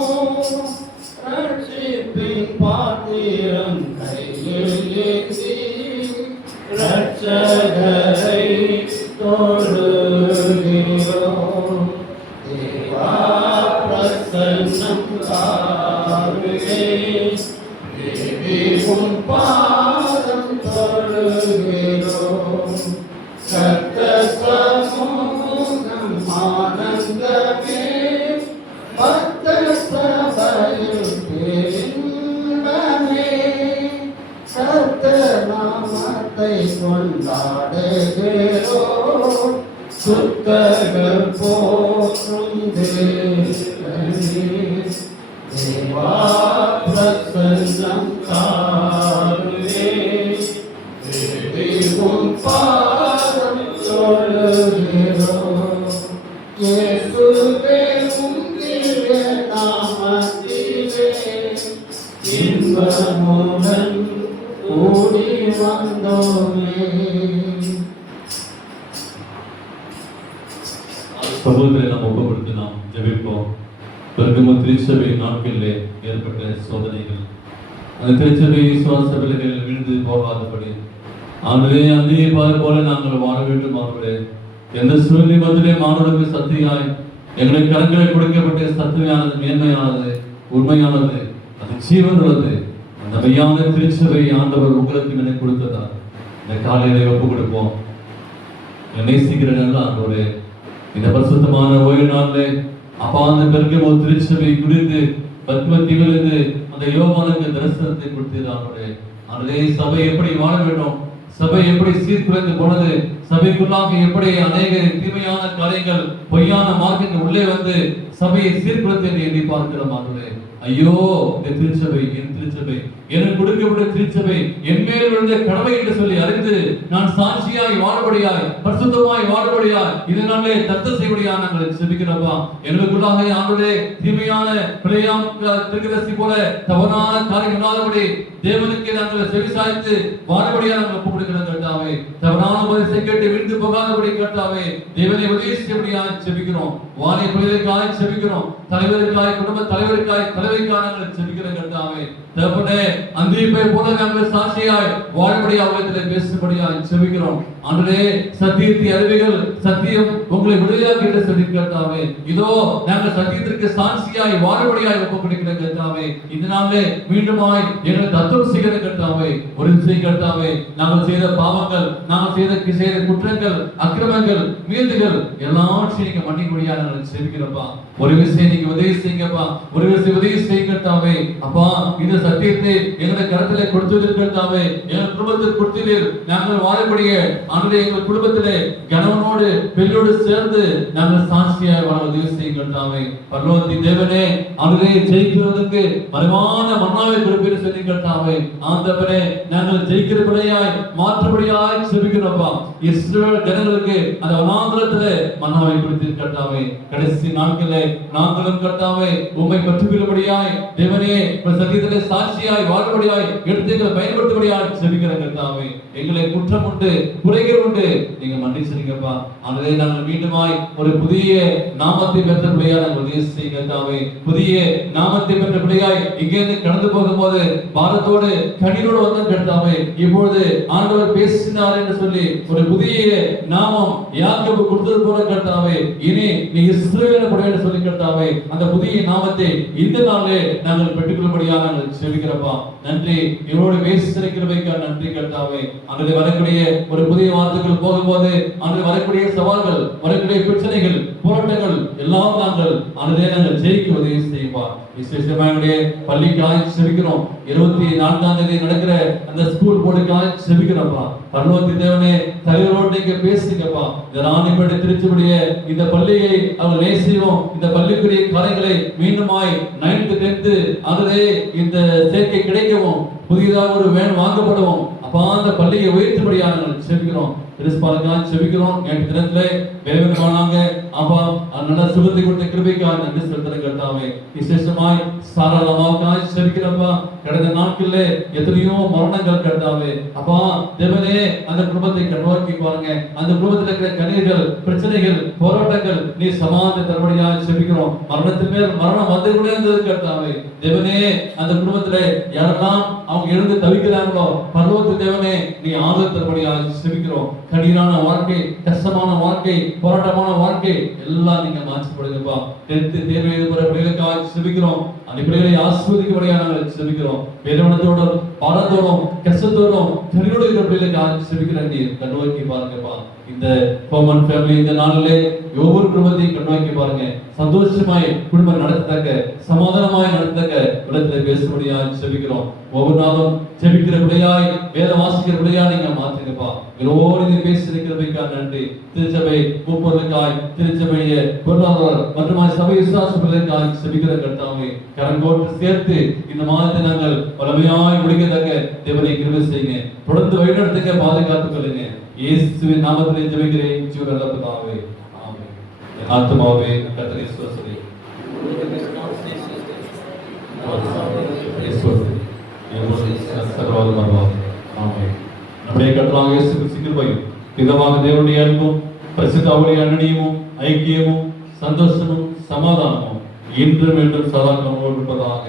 ரட்சிப்பின் பாத்திரம் கையில் ஏந்தி ரட்சகரை தொழுகிறோம். தேவா பிரசன்னம் தாருமே தேடி உம் பாதம் தொழுகிறோம். கர்த்தர் சமூகம் ஆனந்தமே பக்தர் சபையில் பேரின்பமே. கர்த்தர் நாமத்தை கொண்டாடுகிறோம். சுத்தர்கள் போற்றும் தேவனே. தேவா பிரசன்னம் தாருமே தேடி உம் பாதம் தொழுகிறோம். இயேசுவே உம் திவ்ய நாமத்திலே இன்பமுடன் கூடி வந்தோமே. சகோதரரை நாம் ஒப்புக்கொடுத்து நாம் ஜெபிப்போம். பெருகம திருச்சபை நாட்களிலே ஏற்பட்ட சோதனைகள், அந்த திருச்சபை விசுவாச பிள்ளைகள் விழுந்து போகாதபடி ஆகவே அங்கே போல நாங்கள் வாழ வேண்டும். அவர்களே எந்த சூழ்நிலை மத்தியிலே மாணவர்களுக்கு சத்தியாய் எங்களுக்கு கரங்களை கொடுக்கப்பட்ட சத்துமையானது, மேன்மையானது, உண்மையானது, அது ஜீவன் உள்ளது. அந்த மெய்யான திருச்சபை ஆண்டவர் உங்களுக்கு நினை கொடுத்ததால் இந்த காலையிலே ஒப்பு கொடுப்போம். நேசிக்கிற நல்ல ஆண்டவரே, இந்த பரிசுத்தமான ஓய்வு நாளிலே அப்பா அந்த பெருகமோ திருச்சபை குறித்து பத்மத்திலிருந்து அந்த யோவானுக்கு தரிசனத்தை கொடுத்தீர். ஆண்டவரே, அதே சபை எப்படி வாழ வேண்டும், சபை எப்படி சீர்குலைந்து போனது, சபைக்குள்ளாக எப்படி அநேக தீமையான காரியங்கள், பொய்யான மார்க்கங்கள் உள்ளே வந்து சபையை சீர்குலைத்து எண்ணி பார்க்கிறோம். ஆண்டவரே, ஐயோ இந்த திருச்சபை, என் திருச்சபை, எனக்கு கொடுக்கப்பட்ட திருச்சபை என் மேல் விழுந்த கடமை என்று சொல்லி அறிந்து நான் சாட்சியாய் வாழபடியாய், பரிசுத்தமாய் வாழபடியாய், இதனாலே தத்த செய்வடியாய் நாங்கள் செபிக்கிறோம்ப்பா. எங்களுக்குள்ளாக ஆண்டவரே தீமையான பிழையாம் திருக்கதர்சி போல தவறான காரியம் இல்லாதபடி தேவனுக்கு நாங்கள் செவிசாய்த்து வாழபடியாய் நாங்கள் ஒப்புக்கொடுக்கிறோம் கர்த்தாவே. தவறான உபதேசத்தை கேட்டு விழுந்து போகாதபடி கர்த்தாவே தேவனை உபதேசித்தபடியாய் செபிக்கிறோம். வானை பிள்ளைகளுக்காய் செபிக்கிறோம். தலைவருக்காய், குடும்ப தலைவருக்காய், தலைவைக்காய் நாங்கள் செபிக்கிறோம் கர்த்தாவே. தகப்பனே, அந்திப்பை போல நாங்கள் சாட்சியாய் வாழபடியாய் அவர்களிடத்தில் பேசும்படியாய் செபிக்கிறோம். ஆண்டவரே, சத்தியத்தை அறிவிகள், சத்தியம் உங்களை விடுதலையாக்கி என்று சொல்லி கர்த்தாவே, இதோ நாங்கள் சத்தியத்திற்கு சாட்சியாய் வாழபடியாய் ஒப்புக்கொடுக்கிறோம் கர்த்தாவே. இதனாலே மீண்டுமாய் எங்களை தத்துவம் செய்கிற கர்த்தாவே, ஒரு விஷயம் கர்த்தாவே, நாங்கள் செய்த பாவங்கள், நாங்கள் செய்த குற்றங்கள், அக்கிரமங்கள், மீறுதல்கள் எல்லாவற்றையும் நீங்க மன்னிக்கும்படியாக நாங்கள் செபிக்கிறோம்ப்பா. ஒரு விஷயம் நீங்க உதவி செய்யுங்கப்பா, ஒரு விஷயம் உதவி செய்யுங்க கர்த்தாவே. அப்பா, இந்த சத்தியத்தை எங்களுடைய கரத்திலே கொடுத்திருக்கிறதாவே, எங்கள் குடும்பத்தில் கொடுத்தீர். நாங்கள் வாழக்கூடிய ஆண்டவரே, எங்கள் குடும்பத்திலே கணவனோடு பெண்ணோடு சேர்ந்து நாங்கள் சாட்சியாய் வாழ உதவி செய்யுங்கள்தாவே. பரலோகத்தின் தேவனே, ஆண்டவரே, ஜெயிக்கிறதுக்கு மறைவான மன்னாவை கொடுப்பீர் சொல்லிக்கிறதாவே. ஆண்டவரே, நாங்கள் ஜெயிக்கிற பிள்ளையாய் மாற்றுபடியாய் செபிக்கிறோம்ப்பா. இஸ்ரவேல் ஜனங்களுக்கு அந்த வனாந்திரத்திலே மன்னாவை கொடுத்திருக்கிறதாவே. கடைசி நாட்களிலே நாங்களும் கர்த்தாவே உம்மை பற்றிக்கொள்ளும்படியாய் தேவனே சத்தியத்திலே சாட்சியாய் வாழபடியாய் எடுத்து பயன்படுத்தும்படியாய் செபிக்கிறோம் கர்த்தாவே. எங்களை குற்றம் உண்டு, குறைகள் உண்டு, நீங்க மன்னிச்சிருங்கப்பா. ஆண்டவரே, நாங்கள் மீண்டுமாய் ஒரு புதிய நாமத்தை பெற்ற பிள்ளையாய் நாங்கள் உதவி செய்யுங்க கர்த்தாவே. புதிய நாமத்தை பெற்ற பிள்ளையாய் இங்கிருந்து கடந்து போகும்போது பாரத்தோடு கண்ணீரோடு வந்த கர்த்தாவே, இப்பொழுது ஆண்டவர் பேசினார் என்று சொல்லி ஒரு புதிய நாமம் யாக்கோபு கொடுத்தது போல கர்த்தாவே, இனி நீ இஸ்ரவேல் என்று சொல்லி கர்த்தாவே, அந்த புதிய நாமத்தை இந்த நாளே நாங்கள் பெற்றுக்கொள்ளும்படியாக நாங்கள் செபிக்கிறோம்ப்பா. நன்றி, இவரோடு பேசியிருக்கிறவைக்காக நன்றி கர்த்தாவே. அங்கே வரக்கூடிய ஒரு புதிய வார்த்தைகள் போகும்போது அங்கே வரக்கூடிய சவால்கள், வரக்கூடிய பிரச்சனைகள், போராட்டங்கள் எல்லாம் நாங்கள் ஜெயிக்க உதவி செய்யும்பா. விசேஷமாக பள்ளிக்காய் செபிக்கிறோம். 24ஆம் தேதி நடக்கிற அந்த ஸ்கூல் போர்டுக்காய் செபிக்கிறோம்ப்பா. பரலோகத்தின் தேவனே, தலைவரோடு நீங்க பேசுங்கப்பா. இந்த ராணிப்பேட்டை திருச்சியுடைய இந்த பள்ளியை அவங்க நேசிவோம். இந்த பள்ளிக்குரிய காரியங்களை மீண்டுமாய் 9th 10th அதிலே இந்த சேர்க்கை கிடைக்கவும், புதியதாக ஒரு வேன் வாங்கப்படுவோம். அப்பா, அந்த பள்ளியை உயர்த்தும்படியாக நாங்கள் செபிக்கிறோம். பிரின்சிபாலுக்காக செபிக்கிறோம். நேற்று தினத்திலே வேவனமானாங்க. அப்பா, நல்ல சுகத்தை கொடுத்த கிருபைக்காக நன்றி செலுத்துறேன் கர்த்தாவே. விசேஷமாய் சாராளமாவுக்காக செபிக்கிறப்பா. கடந்த நாட்களிலே எத்தனையோ மரணங்கள் கர்த்தாவே. அப்பா தேவனே, அந்த குடும்பத்தை கண்ணோக்கி பாருங்க. அந்த குடும்பத்தில் இருக்கிற கண்ணீர்கள், பிரச்சனைகள், போராட்டங்கள் நீ சமாதானத்தை தரும்படியாக செபிக்கிறோம். மரணத்தின் மேல் மரணம் வந்து கொண்டே இருந்தது கர்த்தாவே. தேவனே, அந்த குடும்பத்திலே யாரெல்லாம் அவங்க எழுந்து தவிக்கிறாங்களோ பரலோகத்தின் தேவனே, நீ ஆறுதல் தரும்படியாக செபிக்கிறோம். கடினமான வாழ்க்கை, கஷ்டமான வாழ்க்கை, போராட்டமான வாழ்க்கை எல்லாம் நீங்க மாற்றி போடுங்கப்பா. தேர்வு எழுதுகிற பிள்ளைகளுக்காக செபிக்கிறோம். அந்த பிள்ளைகளை ஆசீர்வதிக்கும்படியாக நாங்கள் செபிக்கிறோம். வேதனத்தோடும் பாரத்தோடும் கஷ்டத்தோடும் கண்ணீரோடு இருக்கிற பிள்ளைகளுக்காக செபிக்கிறேன். நீ கண்ணோக்கி பாருங்கப்பா. இந்த கோமன் ஃபேமிலி இந்த நாளிலே ஒவ்வொரு குடும்பத்தையும் கண்ணோக்கி பாருங்க. சந்தோஷமாய் குடும்பம் நடத்தக்க, சமாதானமாய் நடத்தக்க இடத்துல பேசும்படியாக செபிக்கிறோம். ஒவ்வொரு நாளும் செபிக்கிற பிள்ளையாய், வேத வாசிக்கிற பிள்ளையாய் நீங்க மாற்றுங்கப்பா. இவரோடு பேசியிருக்கிறவைக்காக நன்றி. திருச்சபை மூப்பொருளுக்காய், திருச்சபைய பொருளாதார மற்றும் சபை விசுவாச பிள்ளைக்காய் செபிக்கிற கர்த்தாவே, கரங்கோட்டு சேர்த்து இந்த மாதத்தை நாங்கள் பலமையாய் முடிக்கத்தக்க தேவனை கிருபை செய்யுங்க. தொடர்ந்து வழிநடத்துங்க, பாதுகாத்துக் கொள்ளுங்க. இயேசுவின் நாமத்திலே ஜெபிக்கிறேன் ஜீவன் நல்ல பிதாவே, ஆமென். என் ஆத்துமாவே கர்த்தரை ஸ்தோத்திரி. நம்முடைய கர்த்தராகிய இயேசு கிறிஸ்துவின் கிருபையும், பிதாவாகிய தேவனுடைய அன்பும், பரிசுத்த ஆவியுடைய அன்பியும், ஐக்கியமும், சந்தோஷமும், சமாதானமும் இன்றும் என்றும் சதா காலமும் இருப்பதாக.